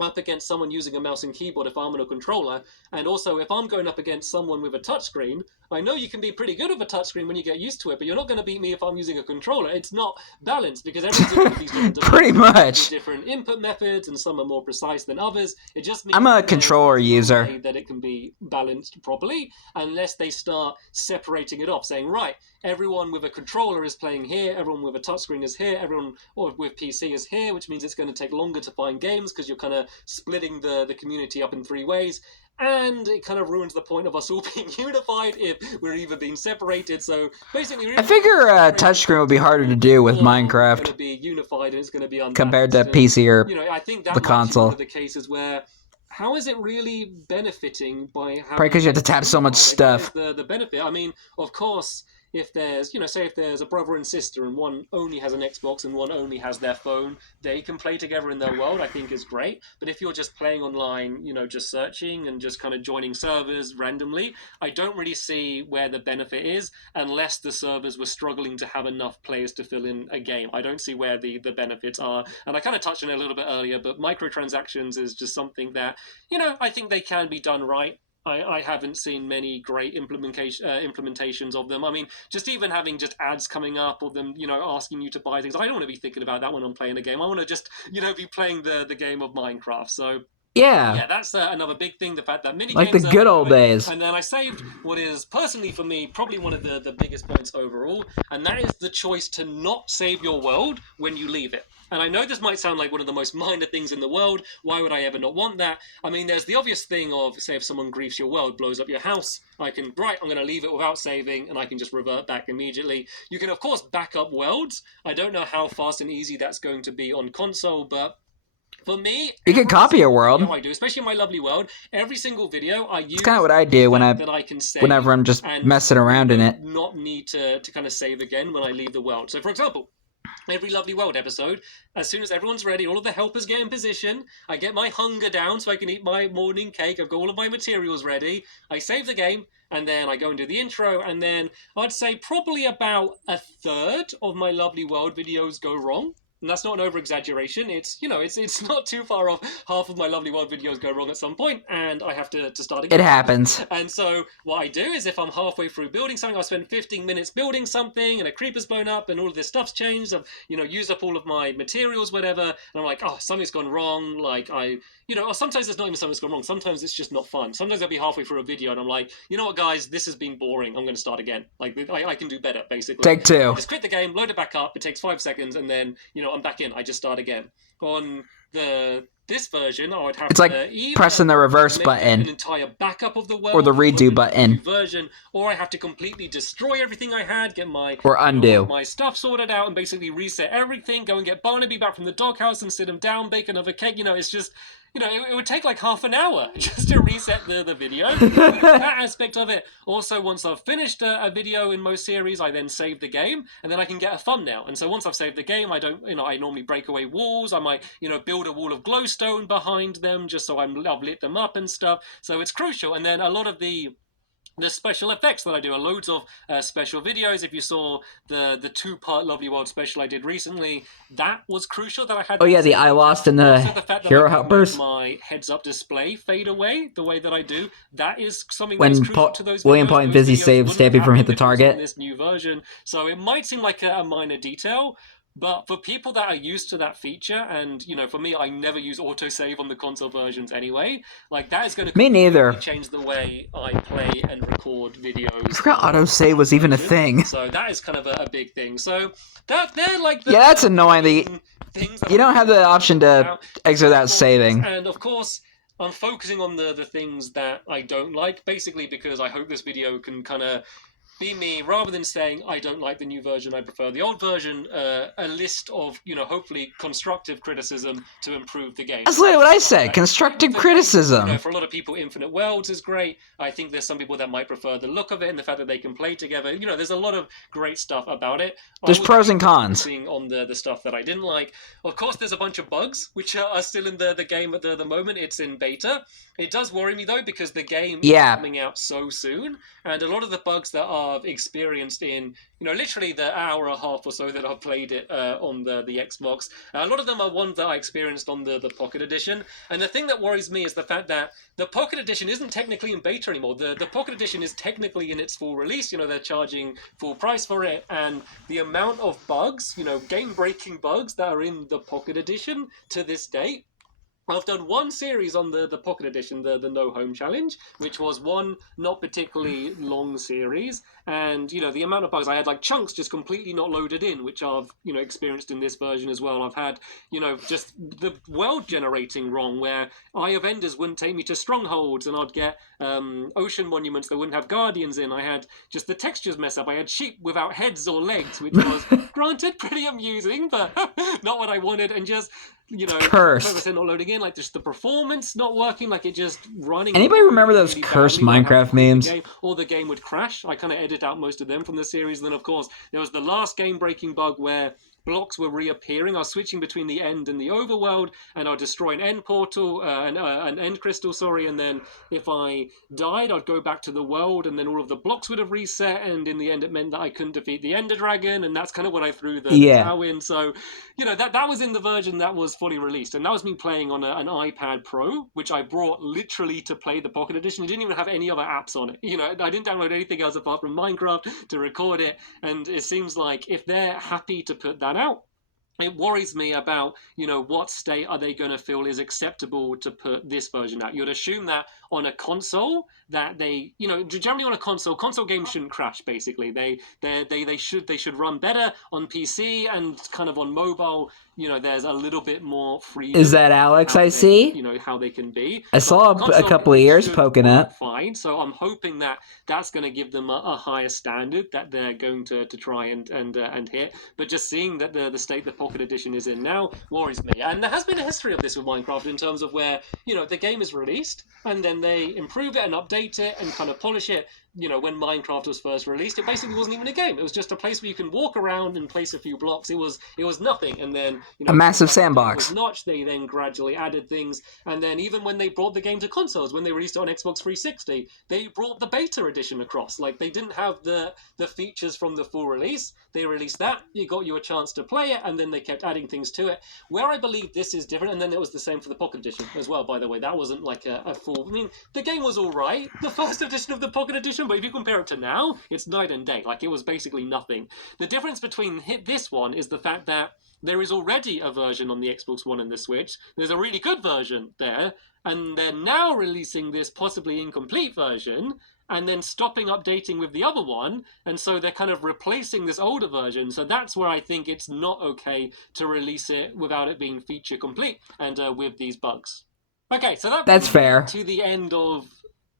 up against someone using a mouse and keyboard if I'm on a controller, and also if I'm going up against someone with a touchscreen, I know you can be pretty good with a touchscreen when you get used to it, but you're not going to beat me if I'm using a controller. It's not balanced, because everyone's doing these different pretty much different input methods, and some are more precise than others. It just means I'm a controller user, no way that it can be balanced properly unless they start separating it off, saying, right, everyone with a controller is playing here, everyone with a touchscreen is here, everyone with PC is here, which means it's going to take longer to find games because you're kind of splitting the community up in three ways. And it kind of ruins the point of us all being unified if we're either being separated. So basically, I figure touchscreen would be harder to do with Minecraft. It's going to be unified and it's going to be unbalanced. Compared to PC or I think that the console. One of the cases where, how is it really benefiting by having... Probably because you have to tap so much stuff. The benefit. I mean, of course, if there's, say if there's a brother and sister and one only has an Xbox and one only has their phone, they can play together in their world, I think is great. But if you're just playing online, just searching and just kind of joining servers randomly, I don't really see where the benefit is, unless the servers were struggling to have enough players to fill in a game. I don't see where the benefits are. And I kind of touched on it a little bit earlier, but microtransactions is just something that, I think they can be done right. I haven't seen many great implementations of them. I mean, just even having just ads coming up or them, asking you to buy things. I don't want to be thinking about that when I'm playing a game. I want to just, be playing the game of Minecraft. So yeah, that's another big thing. The fact that minigames, like the good old days. And then I saved what is personally for me probably one of the biggest points overall, and that is the choice to not save your world when you leave it. And I know this might sound like one of the most minor things in the world. Why would I ever not want that? I mean, there's the obvious thing of, say, if someone griefs your world, blows up your house, I'm going to leave it without saving, and I can just revert back immediately. You can, of course, back up worlds. I don't know how fast and easy that's going to be on console, but for me, you can copy a world. I do, especially in my lovely world. Every single video I use. It's kind of what I do whenever I'm just messing around in it. Not need to kind of save again when I leave the world. So, for example, every Lovely World episode, as soon as everyone's ready, all of the helpers get in position, I get my hunger down so I can eat my morning cake, I've got all of my materials ready, I save the game, and then I go and do the intro, and then I'd say probably about a third of my Lovely World videos go wrong. And that's not an over-exaggeration. It's, it's not too far off. Half of my Lovely World videos go wrong at some point, and I have to start again. It happens. And so what I do is if I'm halfway through building something, I spend 15 minutes building something, and a creeper's blown up, and all of this stuff's changed. I've, used up all of my materials, whatever, and I'm like, oh, something's gone wrong. Like, or sometimes it's not even something's gone wrong. Sometimes it's just not fun. Sometimes I'll be halfway through a video, and I'm like, you know what, guys, this has been boring. I'm going to start again. Like, I can do better, basically. Take two. Just quit the game, load it back up. It takes 5 seconds, and then, I'm back in. I just start again. On this version, I would have it's like pressing the reverse button, an entire backup of the world, or the redo button, version, or I have to completely destroy everything I had, get my or undo my stuff sorted out, and basically reset everything. Go and get Barnaby back from the doghouse and sit him down, bake another cake. It's just. It would take like half an hour just to reset the video. That aspect of it. Also, once I've finished a video in most series, I then save the game, and then I can get a thumbnail. And so once I've saved the game, I don't, I normally break away walls. I might, build a wall of glowstone behind them just so I've lit them up and stuff. So it's crucial. And then a lot of the special effects that I do are loads of special videos. If you saw the 2-part Lovely World special I did recently, that was crucial that I had. Oh yeah, the I Lost and the Hero Helpers. My heads-up display fade away the way that I do. That is something when that's crucial to those William videos. Point Vizzy saves Stampy from hit the target. This new version, so it might seem like a minor detail. But for people that are used to that feature, and, for me, I never use autosave on the console versions anyway, like, that is going to me neither change the way I play and record videos. I forgot autosave was even a thing. So that is kind of a big thing. So they're like yeah, that's annoying. You don't have the option to exit without saving. And, of course, I'm focusing on the things that I don't like, basically because I hope this video can kind of be me, rather than saying I don't like the new version, I prefer the old version, a list of, hopefully constructive criticism to improve the game. That's literally what I said, constructive criticism. For a lot of people, Infinite Worlds is great. I think there's some people that might prefer the look of it and the fact that they can play together. There's a lot of great stuff about it. There's pros and cons. On the stuff that I didn't like. Of course, there's a bunch of bugs, which are still in the game at the moment. It's in beta. It does worry me, though, because the game is coming out so soon, and a lot of the bugs that I've experienced in, literally the hour and a half or so that I've played it on the Xbox, a lot of them are ones that I experienced on the Pocket Edition. And the thing that worries me is the fact that the Pocket Edition isn't technically in beta anymore. The Pocket Edition is technically in its full release. They're charging full price for it, and the amount of bugs, game-breaking bugs that are in the Pocket Edition to this date. I've done one series on the Pocket Edition, the No Home Challenge, which was one not particularly long series, and the amount of bugs I had, like chunks just completely not loaded in, which I've experienced in this version as well. I've had just the world generating wrong, where Eye of Enders wouldn't take me to strongholds, and I'd get ocean monuments that wouldn't have guardians in. I had just the textures mess up. I had sheep without heads or legs, which was granted pretty amusing, but not what I wanted, and just cursed. Not loading in, like just the performance not working, like it just running. Anybody remember those really cursed Minecraft memes? Or the game would crash. I kind of edit out most of them from the series. And then, of course, there was the last game-breaking bug where blocks were reappearing. I was switching between the end and the overworld, and I'd destroy an end portal, an end crystal, and then if I died, I'd go back to the world, and then all of the blocks would have reset, and in the end it meant that I couldn't defeat the Ender Dragon, and that's kind of what I threw the tower in. So, that was in the version that was fully released, and that was me playing on an iPad Pro, which I brought literally to play the Pocket Edition. It didn't even have any other apps on it. I didn't download anything else apart from Minecraft to record it, and it seems like if they're happy to put that out, it worries me about, what state are they going to feel is acceptable to put this version out. You'd assume that on a console, that they, generally on a console games shouldn't crash, basically. They should run better on PC, and kind of on mobile, there's a little bit more freedom. Is that Alex I see? How they can be. I saw a couple of ears poking up. Fine, so I'm hoping that that's going to give them a higher standard that they're going to try and hit. But just seeing that the state the Pocket Edition is in now worries me. And there has been a history of this with Minecraft in terms of where, the game is released, and then they improve it and update it and kind of polish it. when Minecraft was first released, it basically wasn't even a game. It was just a place where you can walk around and place a few blocks. It was nothing. And then a massive as sandbox. It was notched. They then gradually added things. And then even when they brought the game to consoles, when they released it on Xbox 360, they brought the beta edition across. Like, they didn't have the features from the full release. They released that. You got you a chance to play it, and then they kept adding things to it. Where I believe this is different, and then it was the same for the Pocket Edition as well, by the way. That wasn't like a full... I mean, the game was all right, the first edition of the Pocket Edition, but if you compare it to now, it's night and day. Like, it was basically nothing. The difference between this one is the fact that there is already a version on the Xbox One and the Switch. There's a really good version there, and they're now releasing this possibly incomplete version, and then stopping updating with the other one, and so they're kind of replacing this older version. So that's where I think it's not okay to release it without it being feature complete and with these bugs. Okay, so that's fair. To the end of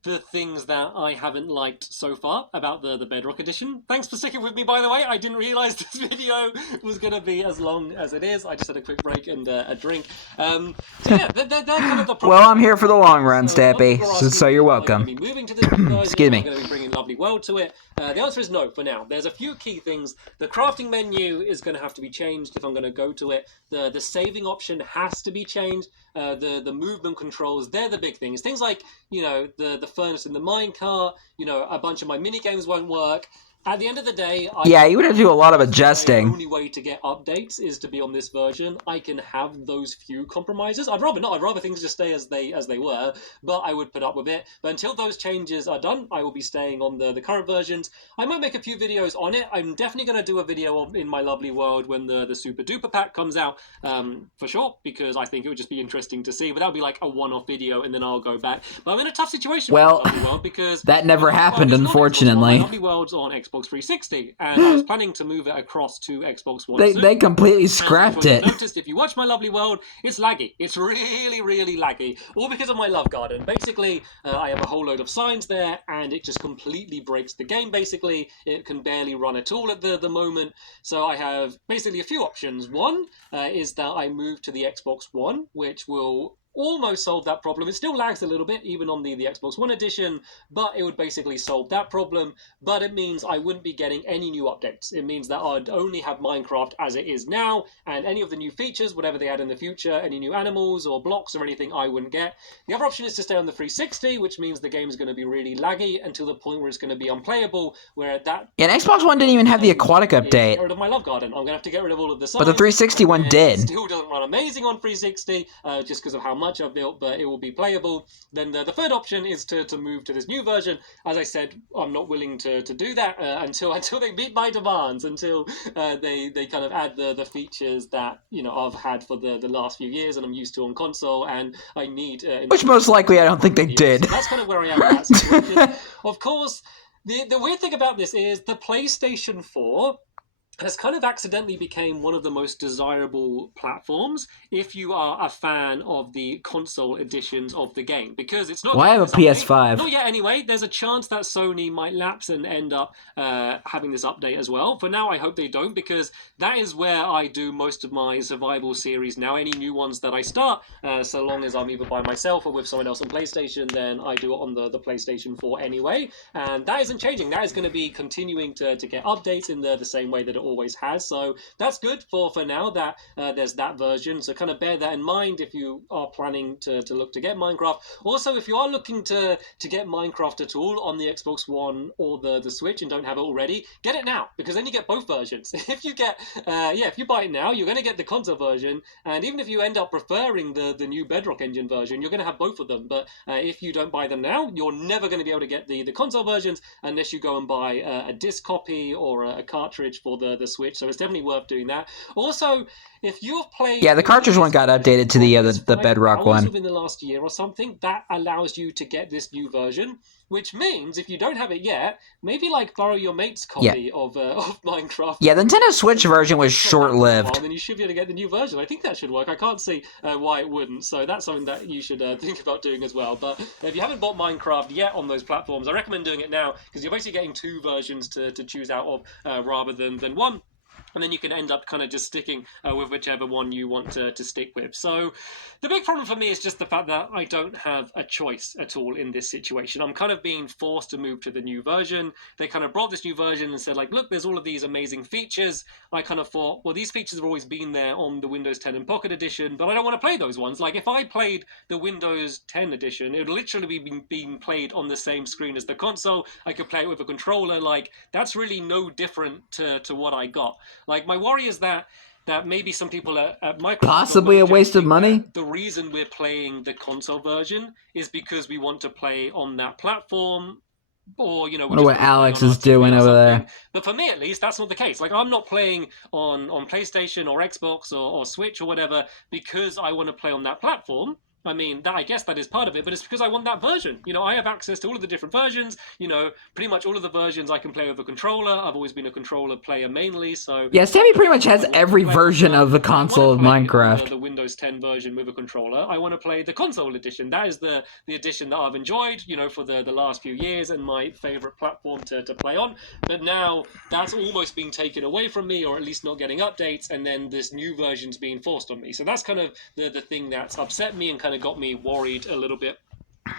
the things that I haven't liked so far about the Bedrock Edition. Thanks for sticking with me, by the way. I didn't realise this video was going to be as long as it is. I just had a quick break and a drink. So yeah, they're kind of the well, I'm here for the long run, Stappy, so you're welcome. Moving to this version, Excuse me. I'm going to be bringing Lovely World to it. The answer is no for now. There's a few key things. The crafting menu is going to have to be changed if I'm going to go to it. The saving option has to be changed. The movement controls, they're the big things. Things like, the furnace in the minecart, a bunch of my mini games won't work. At the end of the day, you would have to do a lot of adjusting. The only way to get updates is to be on this version. I can have those few compromises. I'd rather not. I'd rather things just stay as they were, but I would put up with it. But until those changes are done, I will be staying on the current versions. I might make a few videos on it. I'm definitely going to do a video in my lovely world when the Super Duper Pack comes out, for sure, because I think it would just be interesting to see. But that'll be like a one-off video, and then I'll go back. But I'm in a tough situation with Lovely World because that never happened, unfortunately. Lovely World's on Xbox 360, and I was planning to move it across to Xbox One. They completely scrapped it. Noticed if you watch my Lovely World, it's laggy. It's really, really laggy. All because of my love garden. Basically, I have a whole load of signs there, and it just completely breaks the game, basically. It can barely run at all at the moment. So I have basically a few options. One is that I move to the Xbox One, which will almost solve that problem. It still lags a little bit, even on the Xbox One edition, but it would basically solve that problem. But it means I wouldn't be getting any new updates. It means that I'd only have Minecraft as it is now, and any of the new features, whatever they add in the future, any new animals or blocks or anything, I wouldn't get. The other option is to stay on the 360, which means the game is going to be really laggy until the point where it's going to be unplayable, where that... Yeah, and Xbox One didn't even have the aquatic update. Get rid of my love garden. I'm going to have to get rid of all of the signs. But the 360 one did. It still doesn't run amazing on 360, just because of how much I've built, but it will be playable. Then the third option is to move to this new version. As I said, I'm not willing to do that until they meet my demands, until they kind of add the features that I've had for the last few years and I'm used to on console, and I need which most likely I don't think they did. So that's kind of where I am in that situation. Of course, the weird thing about this is the PlayStation 4 has kind of accidentally became one of the most desirable platforms if you are a fan of the console editions of the game, because it's not... Well, I have a PS5. Not yet anyway. There's a chance that Sony might lapse and end up having this update as well. For now, I hope they don't, because that is where I do most of my survival series now. Any new ones that I start, so long as I'm either by myself or with someone else on PlayStation, then I do it on the PlayStation 4 anyway. And that isn't changing. That is going to be continuing to get updates in the same way that it always has. So that's good for now that there's that version. So kind of bear that in mind if you are planning to look to get Minecraft. Also, if you are looking to get Minecraft at all on the Xbox One or the Switch and don't have it already, get it now, because then you get both versions. If you get if you buy it now, you're going to get the console version, and even if you end up preferring the new Bedrock Engine version, you're going to have both of them. But if you don't buy them now, you're never going to be able to get the console versions unless you go and buy a disc copy or a cartridge for the Switch. So it's definitely worth doing that. Also, if you've played... Yeah, the cartridge one got updated to the Bedrock one within the last year or something, that allows you to get this new version, which means if you don't have it yet, maybe like borrow your mate's copy of Minecraft. Yeah, the Nintendo Switch version was short-lived. And then you should be able to get the new version. I think that should work. I can't see why it wouldn't. So that's something that you should think about doing as well. But if you haven't bought Minecraft yet on those platforms, I recommend doing it now, because you're basically getting two versions to choose out of rather than one. and then you can end up kind of just sticking with whichever one you want to stick with. So the big problem for me is just the fact that I don't have a choice at all in this situation. I'm kind of being forced to move to the new version. They kind of brought this new version and said, like, look, there's all of these amazing features. I kind of thought, well, these features have always been there on the Windows 10 and Pocket Edition, but I don't want to play those ones. Like, if I played the Windows 10 edition, it would literally be being played on the same screen as the console. I could play it with a controller. Like, that's really no different to what I got. Like, my worry is that maybe some people at Microsoft Possibly a waste of money. the reason we're playing the console version is because we want to play on that platform, or I wonder what Alex is doing over there. But for me, at least, that's not the case. Like, I'm not playing on PlayStation or Xbox or Switch or whatever because I want to play on that platform. I mean, I guess that is part of it, but it's because I want that version. I have access to all of the different versions. Pretty much all of the versions I can play with a controller. I've always been a controller player mainly, so... Yeah, Sammy pretty much has every version of the console of Minecraft. The Windows 10 version with a controller. I want to play the console edition. That is the edition that I've enjoyed, for the last few years and my favorite platform to play on. But now that's almost being taken away from me, or at least not getting updates, and then this new version's being forced on me. So that's kind of the thing that's upset me and kind of got me worried a little bit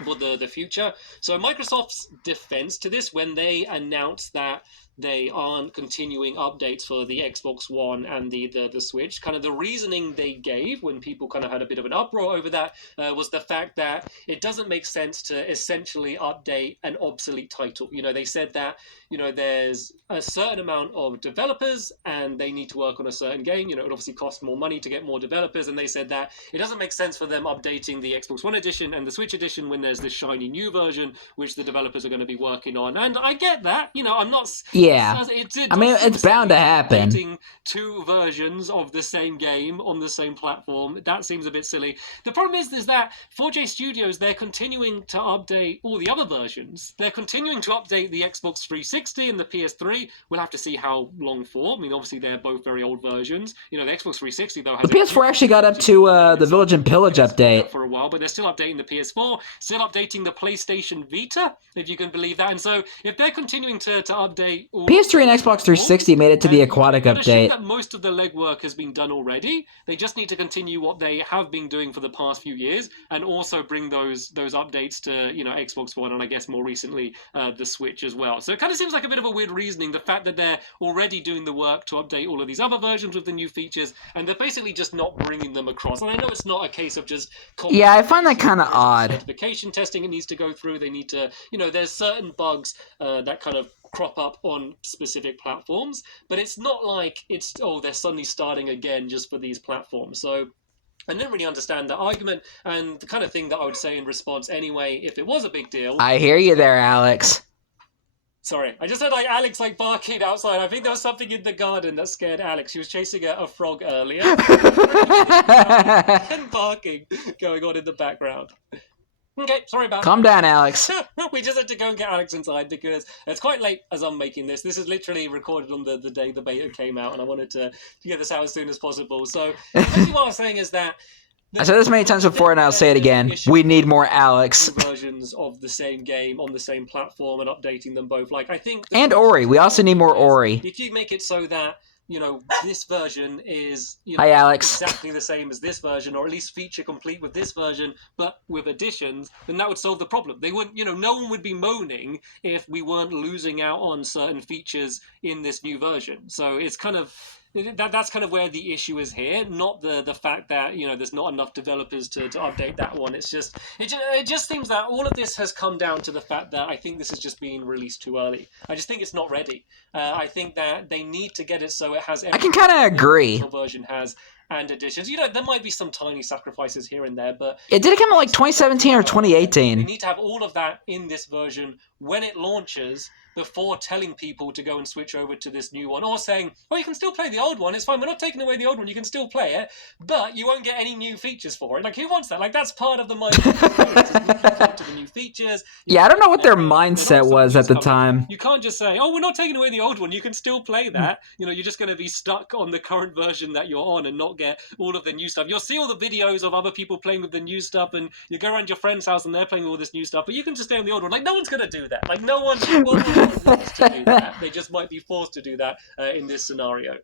for the future. So Microsoft's defense to this, when they announced that they aren't continuing updates for the Xbox One and the Switch, kind of the reasoning they gave when people kind of had a bit of an uproar over that was the fact that it doesn't make sense to essentially update an obsolete title. They said that there's a certain amount of developers and they need to work on a certain game. It would obviously cost more money to get more developers, and they said that it doesn't make sense for them updating the Xbox One edition and the Switch edition when there's this shiny new version which the developers are going to be working on. And I get that. I'm not... Yeah, I mean, it's bound to happen. Updating two versions of the same game on the same platform, that seems a bit silly. The problem is that 4J Studios, they're continuing to update all the other versions. They're continuing to update the Xbox 360 and the PS3. We'll have to see how long for. I mean, obviously, they're both very old versions. The Xbox 360, though, has... The PS4 actually got up to the Village and Pillage update. For a while, but they're still updating the PS4, still updating the PlayStation Vita, if you can believe that. And so, if they're continuing to update... PS3 and Xbox 360 made it to the Aquatic update. That most of the legwork has been done already. They just need to continue what they have been doing for the past few years, and also bring those updates to Xbox One, and I guess more recently the Switch as well. So it kind of seems like a bit of a weird reasoning, the fact that they're already doing the work to update all of these other versions with the new features, and they're basically just not bringing them across. And I know it's not a case of just... Yeah, I find that kind of odd. Certification testing it needs to go through. They need to, there's certain bugs that kind of crop up on specific platforms, but it's not like they're suddenly starting again just for these platforms. So I didn't really understand that argument, and the kind of thing that I would say in response anyway, if it was a big deal... I hear you there, Alex. Sorry, I just heard Alex barking outside. I think there was something in the garden that scared Alex. She was chasing a frog earlier. And barking going on in the background. Okay, sorry about that. Calm down, Alex. We just had to go and get Alex inside because it's quite late as I'm making this. This is literally recorded on the day the beta came out, and I wanted to get this out as soon as possible. So basically what I was saying is that... I said this many times before, and I'll say it again. We need more Alex. Versions of the same game on the same platform and updating them both. Like, I think... And Ori. We also need more Ori. If you make it so that... this version is Hi, Alex. exactly the same as this version, or at least feature complete with this version, but with additions, then that would solve the problem. They wouldn't, no one would be moaning if we weren't losing out on certain features in this new version. So it's kind of... That's kind of where the issue is here, not the fact that there's not enough developers to update that one. It's just it just seems that all of this has come down to the fact that I think this is just being released too early. I just think it's not ready. I think that they need to get it so it has... I can kind of agree. The version has and additions. There might be some tiny sacrifices here and there, but... It did come out like 2017 or 2018. They need to have all of that in this version when it launches, before telling people to go and switch over to this new one, or saying, well, you can still play the old one, it's fine, we're not taking away the old one, you can still play it, but you won't get any new features for it. Like, who wants that? Like, that's part of the mindset to the new features. Yeah, I don't know what their mindset was at the time. You can't just say, oh, we're not taking away the old one, you can still play that. You're just going to be stuck on the current version that you're on and not get all of the new stuff. You'll see all the videos of other people playing with the new stuff, and you go around your friend's house and they're playing all this new stuff, but you can just stay on the old one. Like, no one's going to do that. Like, no one wants to do that. They just might be forced to do that in this scenario.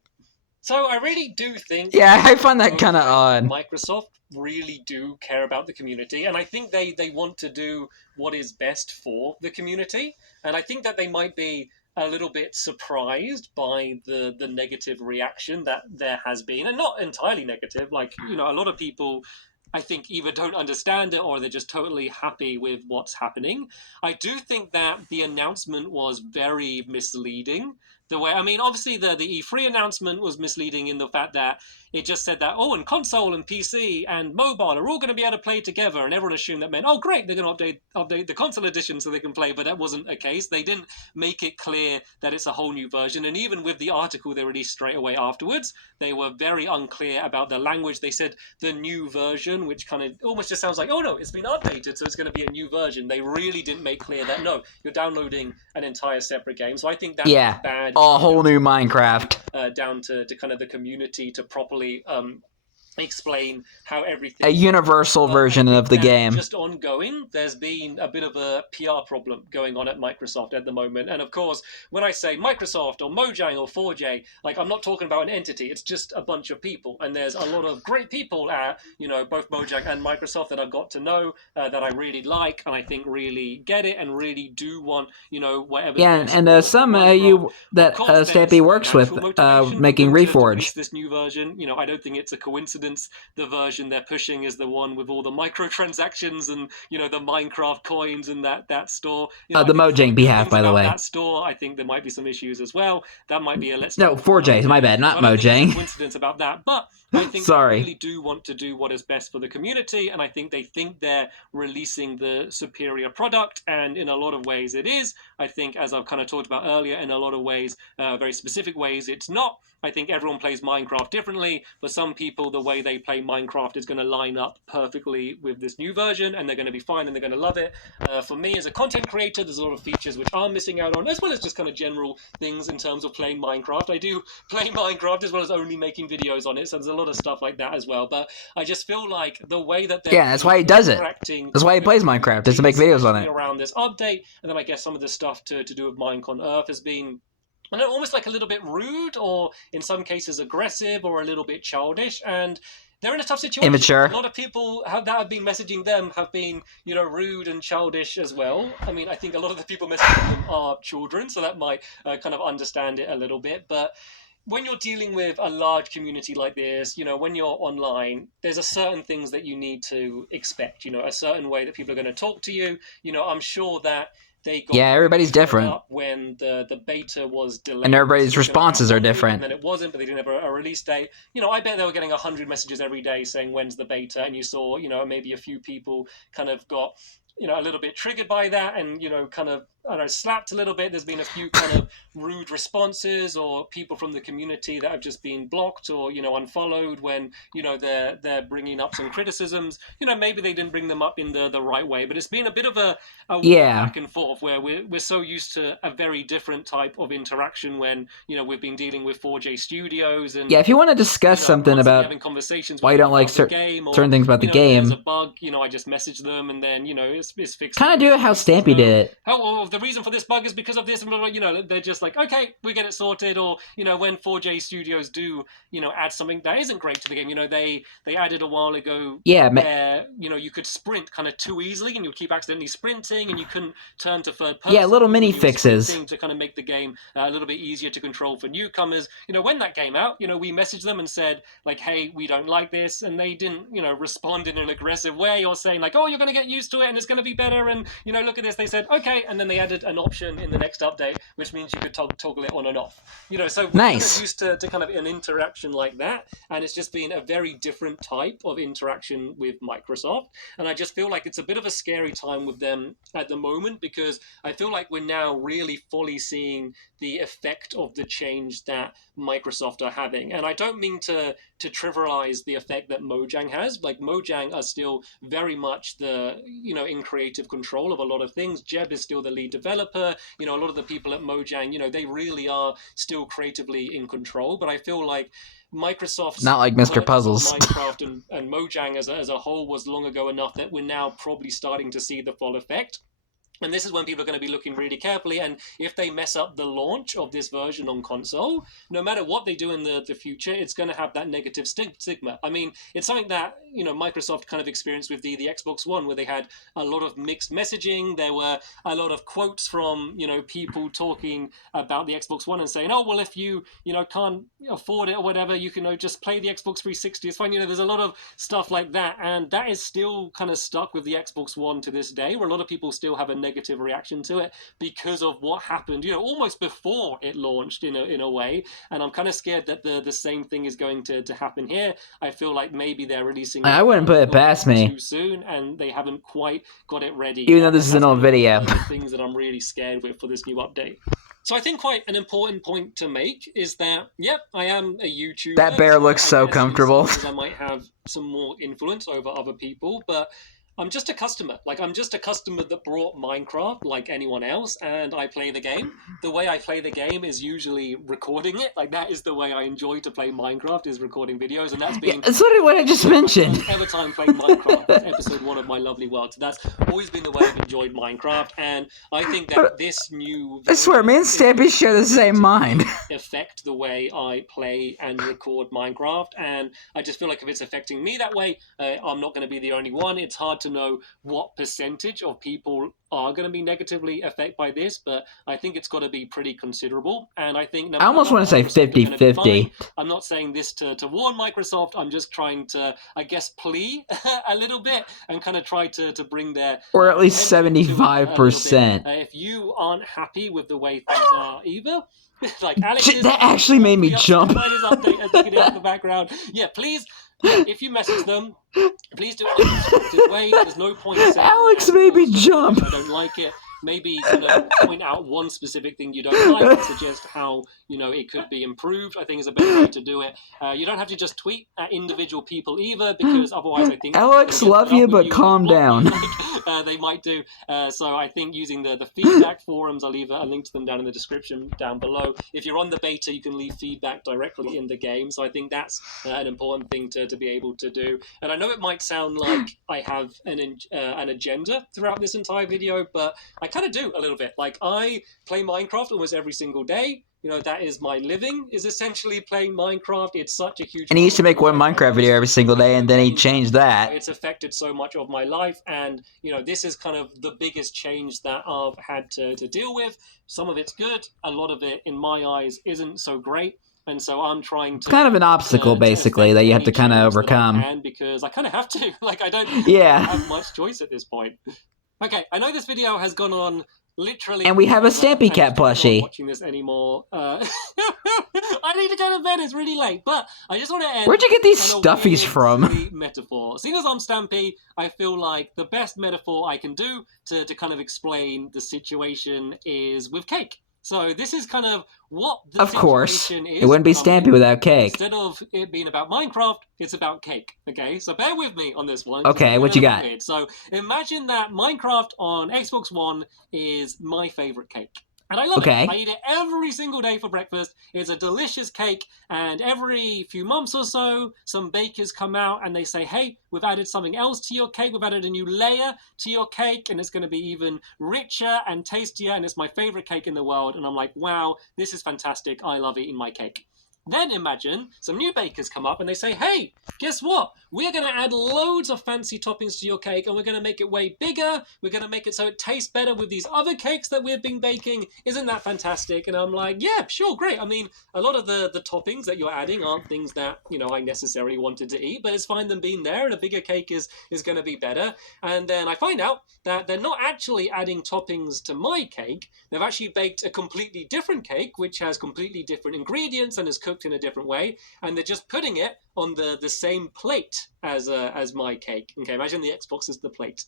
So I really do think Yeah, I find that kind of Mojang and odd. Microsoft really do care about the community, and I think they want to do what is best for the community. And I think that they might be a little bit surprised by the negative reaction that there has been, and not entirely negative. Like, a lot of people, I think, either don't understand it or they're just totally happy with what's happening. I do think that the announcement was very misleading. The way, I mean, obviously the E3 announcement was misleading in the fact that it just said that, oh, and console and PC and mobile are all going to be able to play together, and everyone assumed that meant, oh, great, they're going to update the console edition so they can play, but that wasn't the case. They didn't make it clear that it's a whole new version, and even with the article they released straight away afterwards, they were very unclear about the language. They said the new version, which kind of almost just sounds like, oh no, it's been updated, so it's going to be a new version. They really didn't make clear that, no, you're downloading an entire separate game. So I think that's bad. A whole new Minecraft. Down to kind of the community to properly explain how everything. A universal version of the game. Just ongoing, there's been a bit of a PR problem going on at Microsoft at the moment. And of course, when I say Microsoft or Mojang or 4J, like, I'm not talking about an entity, it's just a bunch of people. And there's a lot of great people at, both Mojang and Microsoft that I've got to know, that I really like, and I think really get it and really do want, whatever. Yeah, and some you that S2EP works with, making Reforged. This new version, I don't think it's a coincidence. The version they're pushing is the one with all the microtransactions and the Minecraft coins and that store. The Mojang behalf, by the way. That store, I think there might be some issues as well. That might be a let's. No, 4J, my bad, not Mojang. Coincidence about that, but I think they really do want to do what is best for the community, and I think they think they're releasing the superior product, and in a lot of ways it is. I think, as I've kind of talked about earlier, in a lot of ways, very specific ways, it's not. I think everyone plays Minecraft differently. For some people, the way they play Minecraft is going to line up perfectly with this new version, and they're going to be fine and they're going to love it. For me, as a content creator, there's a lot of features which I'm missing out on, as well as just kind of general things in terms of playing Minecraft. I do play Minecraft as well as only making videos on it, so there's a lot of stuff like that as well. But I just feel like the way that they're that's why he does it. That's why he plays Minecraft, just to make videos on it. Around this update, and then I guess some of the stuff to do with Minecon Earth has been, I know, almost like a little bit rude, or in some cases aggressive, or a little bit childish, and they're in a tough situation. Immature. A lot of people that have been messaging them have been, rude and childish as well. I mean, I think a lot of the people messaging them are children, so that might kind of understand it a little bit, but when you're dealing with a large community like this, when you're online, there's a certain things that you need to expect, a certain way that people are going to talk to you. I'm sure that they got everybody's different. When the beta was delayed, and everybody's responses are different. And then it wasn't, but they didn't have a release date. I bet they were getting 100 messages every day saying when's the beta, and you saw, maybe a few people kind of got, a little bit triggered by that, and kind of, I don't know, slapped a little bit. There's been a few kind of rude responses, or people from the community that have just been blocked or unfollowed when they're bringing up some criticisms. Maybe they didn't bring them up in the right way, but it's been a bit of a back and forth where we're so used to a very different type of interaction when we've been dealing with 4J Studios, and if you want to discuss something about having conversations why you don't like certain things about the game, there's a bug, I just message them, and then it's fixed. Kind of do it how Stampy did it. Oh, well, the reason for this bug is because of this, and blah, blah, they're just like, okay, we get it sorted. Or when 4J Studios do add something that isn't great to the game, they added a while ago, where you could sprint kind of too easily, and you keep accidentally sprinting, and you couldn't turn to third person. Little mini fixes to kind of make the game a little bit easier to control for newcomers. When that came out, we messaged them and said like, hey, we don't like this, and they didn't respond in an aggressive way or saying like, oh, you're going to get used to it and it's going to be better, and look at this. They said okay, and then they added an option in the next update which means you could toggle it on and off. So we're nice. kind of used to kind of an interaction like that, and it's just been a very different type of interaction with Microsoft, and I just feel like it's a bit of a scary time with them at the moment, because I feel like we're now really fully seeing the effect of the change that Microsoft are having. And I don't mean to trivialize the effect that Mojang has. Like, Mojang are still very much the, in creative control of a lot of things. Jeb is still the lead developer. A lot of the people at Mojang, they really are still creatively in control. But I feel like Microsoft's not like Mr. Puzzles. Minecraft and Mojang as a whole was long ago enough that we're now probably starting to see the full effect. And this is when people are going to be looking really carefully. And if they mess up the launch of this version on console, no matter what they do in the future, it's going to have that negative stigma. I mean, it's something that, Microsoft kind of experienced with the Xbox One, where they had a lot of mixed messaging. There were a lot of quotes from, people talking about the Xbox One and saying, oh, well, if you, can't afford it or whatever, you can just play the Xbox 360. It's fine. There's a lot of stuff like that. And that is still kind of stuck with the Xbox One to this day, where a lot of people still have a negative reaction to it because of what happened, almost before it launched in a way. And I'm kind of scared that the same thing is going to happen here. I feel like maybe they're releasing I wouldn't put it past me too soon, and they haven't quite got it ready. Even though this is an old video. One of the things that I'm really scared with for this new update. So I think quite an important point to make is that, yep, I am a YouTuber. That bear looks so comfortable. I might have some more influence over other people, but I'm just a customer. Like, I'm just a customer that brought Minecraft like anyone else, and I play the game. The way I play the game is usually recording it. Like, that is the way I enjoy to play Minecraft, is recording videos, and that's been... Yeah, that's what I just mentioned. Every time playing Minecraft, episode 1 of My Lovely World. So that's always been the way I've enjoyed Minecraft, and I think that this new... I swear, me and Stampy share the same mind. ...affect the way I play and record Minecraft, and I just feel like if it's affecting me that way, I'm not going to be the only one. It's hard to know what percentage of people are going to be negatively affected by this, but I think it's got to be pretty considerable. And I think I almost want to say 50-50. I'm not saying this to warn Microsoft. I'm just trying to, I guess, plea a little bit and kind of try to bring their... Or at least 75%. If you aren't happy with the way things are either... Like Alex that actually made me jump. Update, as you can hear in the background. Yeah, please, if you message them, please do it in a constructive way. There's no point in saying, Alex made me jump. I don't like it. Maybe point out one specific thing you don't like and suggest how it could be improved. I think is a better way to do it. You don't have to just tweet at individual people either, because otherwise I think Alex, love you, but calm down. They might do. So I think using the feedback forums, I'll leave a link to them down in the description down below. If you're on the beta, you can leave feedback directly in the game. So I think that's an important thing to be able to do. And I know it might sound like I have an agenda throughout this entire video, but I kind of do a little bit. Like, I play Minecraft almost every single day. That is my living, is essentially playing Minecraft. It's such a huge... And he used to make one Minecraft video every single day, and then he changed that. It's affected so much of my life, and, this is kind of the biggest change that I've had to deal with. Some of it's good. A lot of it, in my eyes, isn't so great. And so I'm trying to... It's kind of an obstacle, basically, that you have to kind of overcome. Because I kind of have to. Like, I don't have much choice at this point. Okay, I know this video has gone on literally... And we have a Stampy Cat plushie. I'm not watching this anymore. I need to go to bed, it's really late. But I just want to end... Where'd you get these stuffies from? Metaphor. Seeing as I'm Stampy, I feel like the best metaphor I can do to kind of explain the situation is with cake. So this is kind of what the situation is. It wouldn't be Stampy without cake. Instead of it being about Minecraft, it's about cake. Okay, so bear with me on this one. Okay, what you got? Weird. So imagine that Minecraft on Xbox One is my favorite cake. And I love it. I eat it every single day for breakfast. It's a delicious cake. And every few months or so, some bakers come out and they say, hey, we've added something else to your cake. We've added a new layer to your cake. And it's going to be even richer and tastier. And it's my favorite cake in the world. And I'm like, wow, this is fantastic. I love eating my cake. Then imagine some new bakers come up and they say, hey, guess what? We're going to add loads of fancy toppings to your cake, and we're going to make it way bigger. We're going to make it so it tastes better with these other cakes that we've been baking. Isn't that fantastic? And I'm like, yeah, sure, great. I mean, a lot of the toppings that you're adding aren't things that, I necessarily wanted to eat, but it's fine them being there, and a bigger cake is going to be better. And then I find out that they're not actually adding toppings to my cake. They've actually baked a completely different cake, which has completely different ingredients and is cooked in a different way, and they're just putting it on the same plate as my cake. Okay, imagine the Xbox is the plate.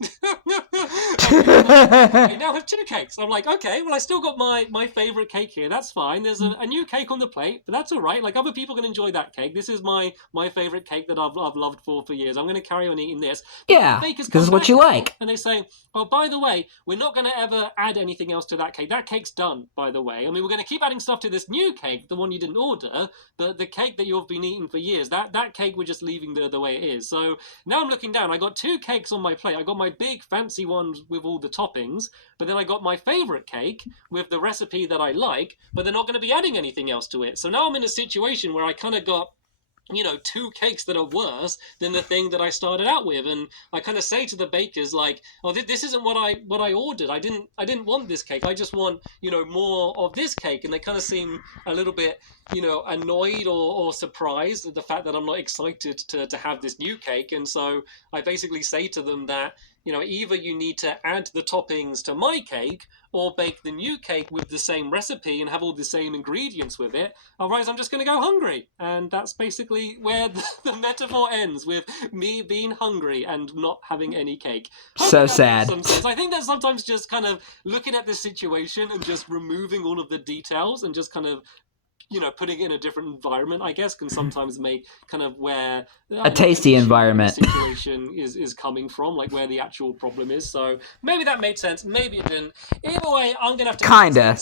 I now have two cakes. I'm like, okay, well, I still got my favorite cake here. That's fine. There's a new cake on the plate, but that's all right. Like, other people can enjoy that cake. This is my favorite cake that I've loved for years. I'm going to carry on eating this. But yeah, this is what you like. And they say, oh, by the way, we're not going to ever add anything else to that cake. That cake's done, by the way. I mean, we're going to keep adding stuff to this new cake, the one you didn't order, but the cake that you've been eating for years, that that cake we're just leaving the way it is. So now I'm looking down. I got 2 cakes on my plate. I got my big fancy ones with all the toppings, but then I got my favorite cake with the recipe that I like, but they're not going to be adding anything else to it. So now I'm in a situation where I kind of got 2 cakes that are worse than the thing that I started out with, and I kind of say to the bakers, like, oh, this isn't what I ordered. I didn't want this cake. I just want more of this cake. And they kind of seem a little bit annoyed or surprised at the fact that I'm not excited to have this new cake. And so I basically say to them that either you need to add the toppings to my cake or bake the new cake with the same recipe and have all the same ingredients with it. Otherwise, I'm just going to go hungry. And that's basically where the metaphor ends, with me being hungry and not having any cake. So sad. I think that sometimes just kind of looking at this situation and just removing all of the details and just kind of putting it in a different environment, I guess, can sometimes make kind of where a tasty environment the situation is coming from, like where the actual problem is. So maybe that made sense, maybe it didn't. Either way, I'm gonna have to kinda,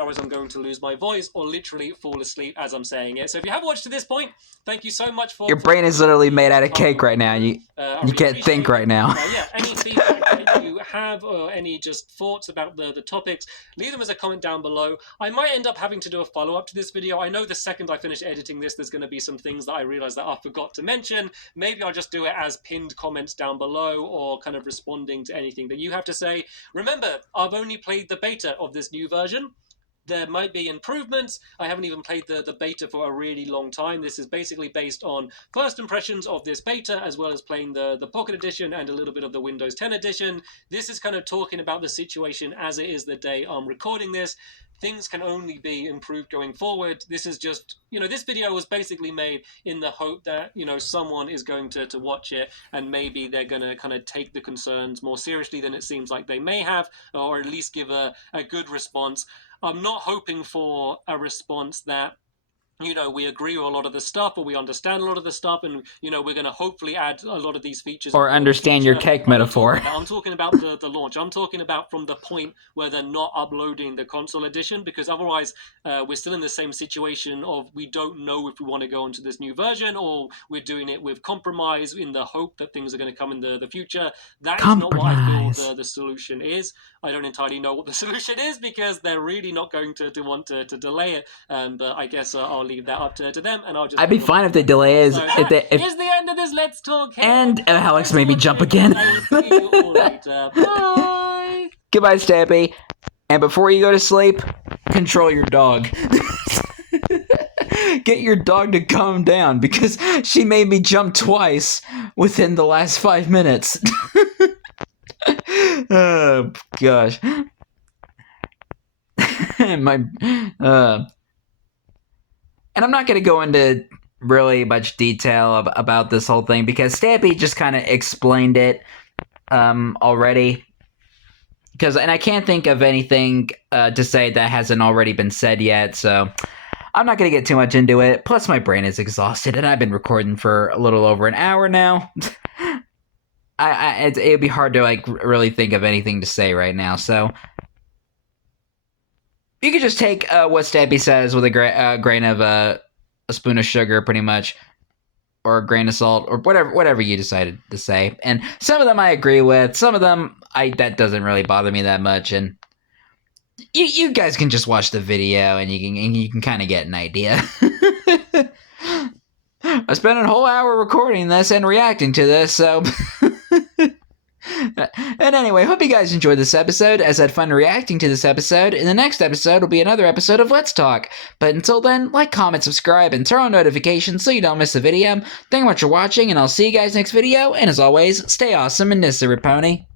or I'm going to lose my voice or literally fall asleep as I'm saying it. So if you have watched to this point, thank you so much for your brain is literally made out of cake right now. You can't think right now. Any feedback that you have or any just thoughts about the topics, leave them as a comment down below. I might end up having to do a follow-up to this video. I know the second I finish editing this, there's going to be some things that I realize that I forgot to mention. Maybe I'll just do it as pinned comments down below or kind of responding to anything that you have to say. Remember, I've only played the beta of this new version. There might be improvements. I haven't even played the beta for a really long time. This is basically based on first impressions of this beta, as well as playing the Pocket Edition and a little bit of the Windows 10 Edition. This is kind of talking about the situation as it is the day I'm recording this. Things can only be improved going forward. This is just, this video was basically made in the hope that, someone is going to watch it and maybe they're going to kind of take the concerns more seriously than it seems like they may have, or at least give a good response. I'm not hoping for a response that we agree with a lot of the stuff, or we understand a lot of the stuff, and, we're going to hopefully add a lot of these features. Or understand your cake metaphor. I'm talking about the launch. I'm talking about from the point where they're not uploading the console edition, because otherwise we're still in the same situation of we don't know if we want to go into this new version, or we're doing it with compromise in the hope that things are going to come in the future. That is not what I feel the solution is. I don't entirely know what the solution is, because they're really not going to want to delay it. But I guess I'll leave that up to them, and I'll just. I'd be fine if they delay it. So here's the end of this Let's Talk. And Alex made me jump again. See you all later. Bye. Goodbye, Stampy. And before you go to sleep, control your dog. Get your dog to calm down, because she made me jump twice within the last 5 minutes. Oh gosh. And I'm not going to go into really much detail about this whole thing, because Stampy just kind of explained it already. And I can't think of anything to say that hasn't already been said yet, so I'm not going to get too much into it. Plus, my brain is exhausted, and I've been recording for a little over an hour now. It'd be hard to really think of anything to say right now, so you could just take what Stampy says with a grain of a spoon of sugar, pretty much, or a grain of salt, or whatever you decided to say. And some of them I agree with, some of them that doesn't really bother me that much. And you guys can just watch the video, and you can kind of get an idea. I spent a whole hour recording this and reacting to this, so. And anyway, hope you guys enjoyed this episode, as I had fun reacting to this episode. In the next episode will be another episode of Let's Talk. But until then, like, comment, subscribe, and turn on notifications so you don't miss a video. Thank you much for watching, and I'll see you guys next video. And as always, stay awesome and Nissa Pony.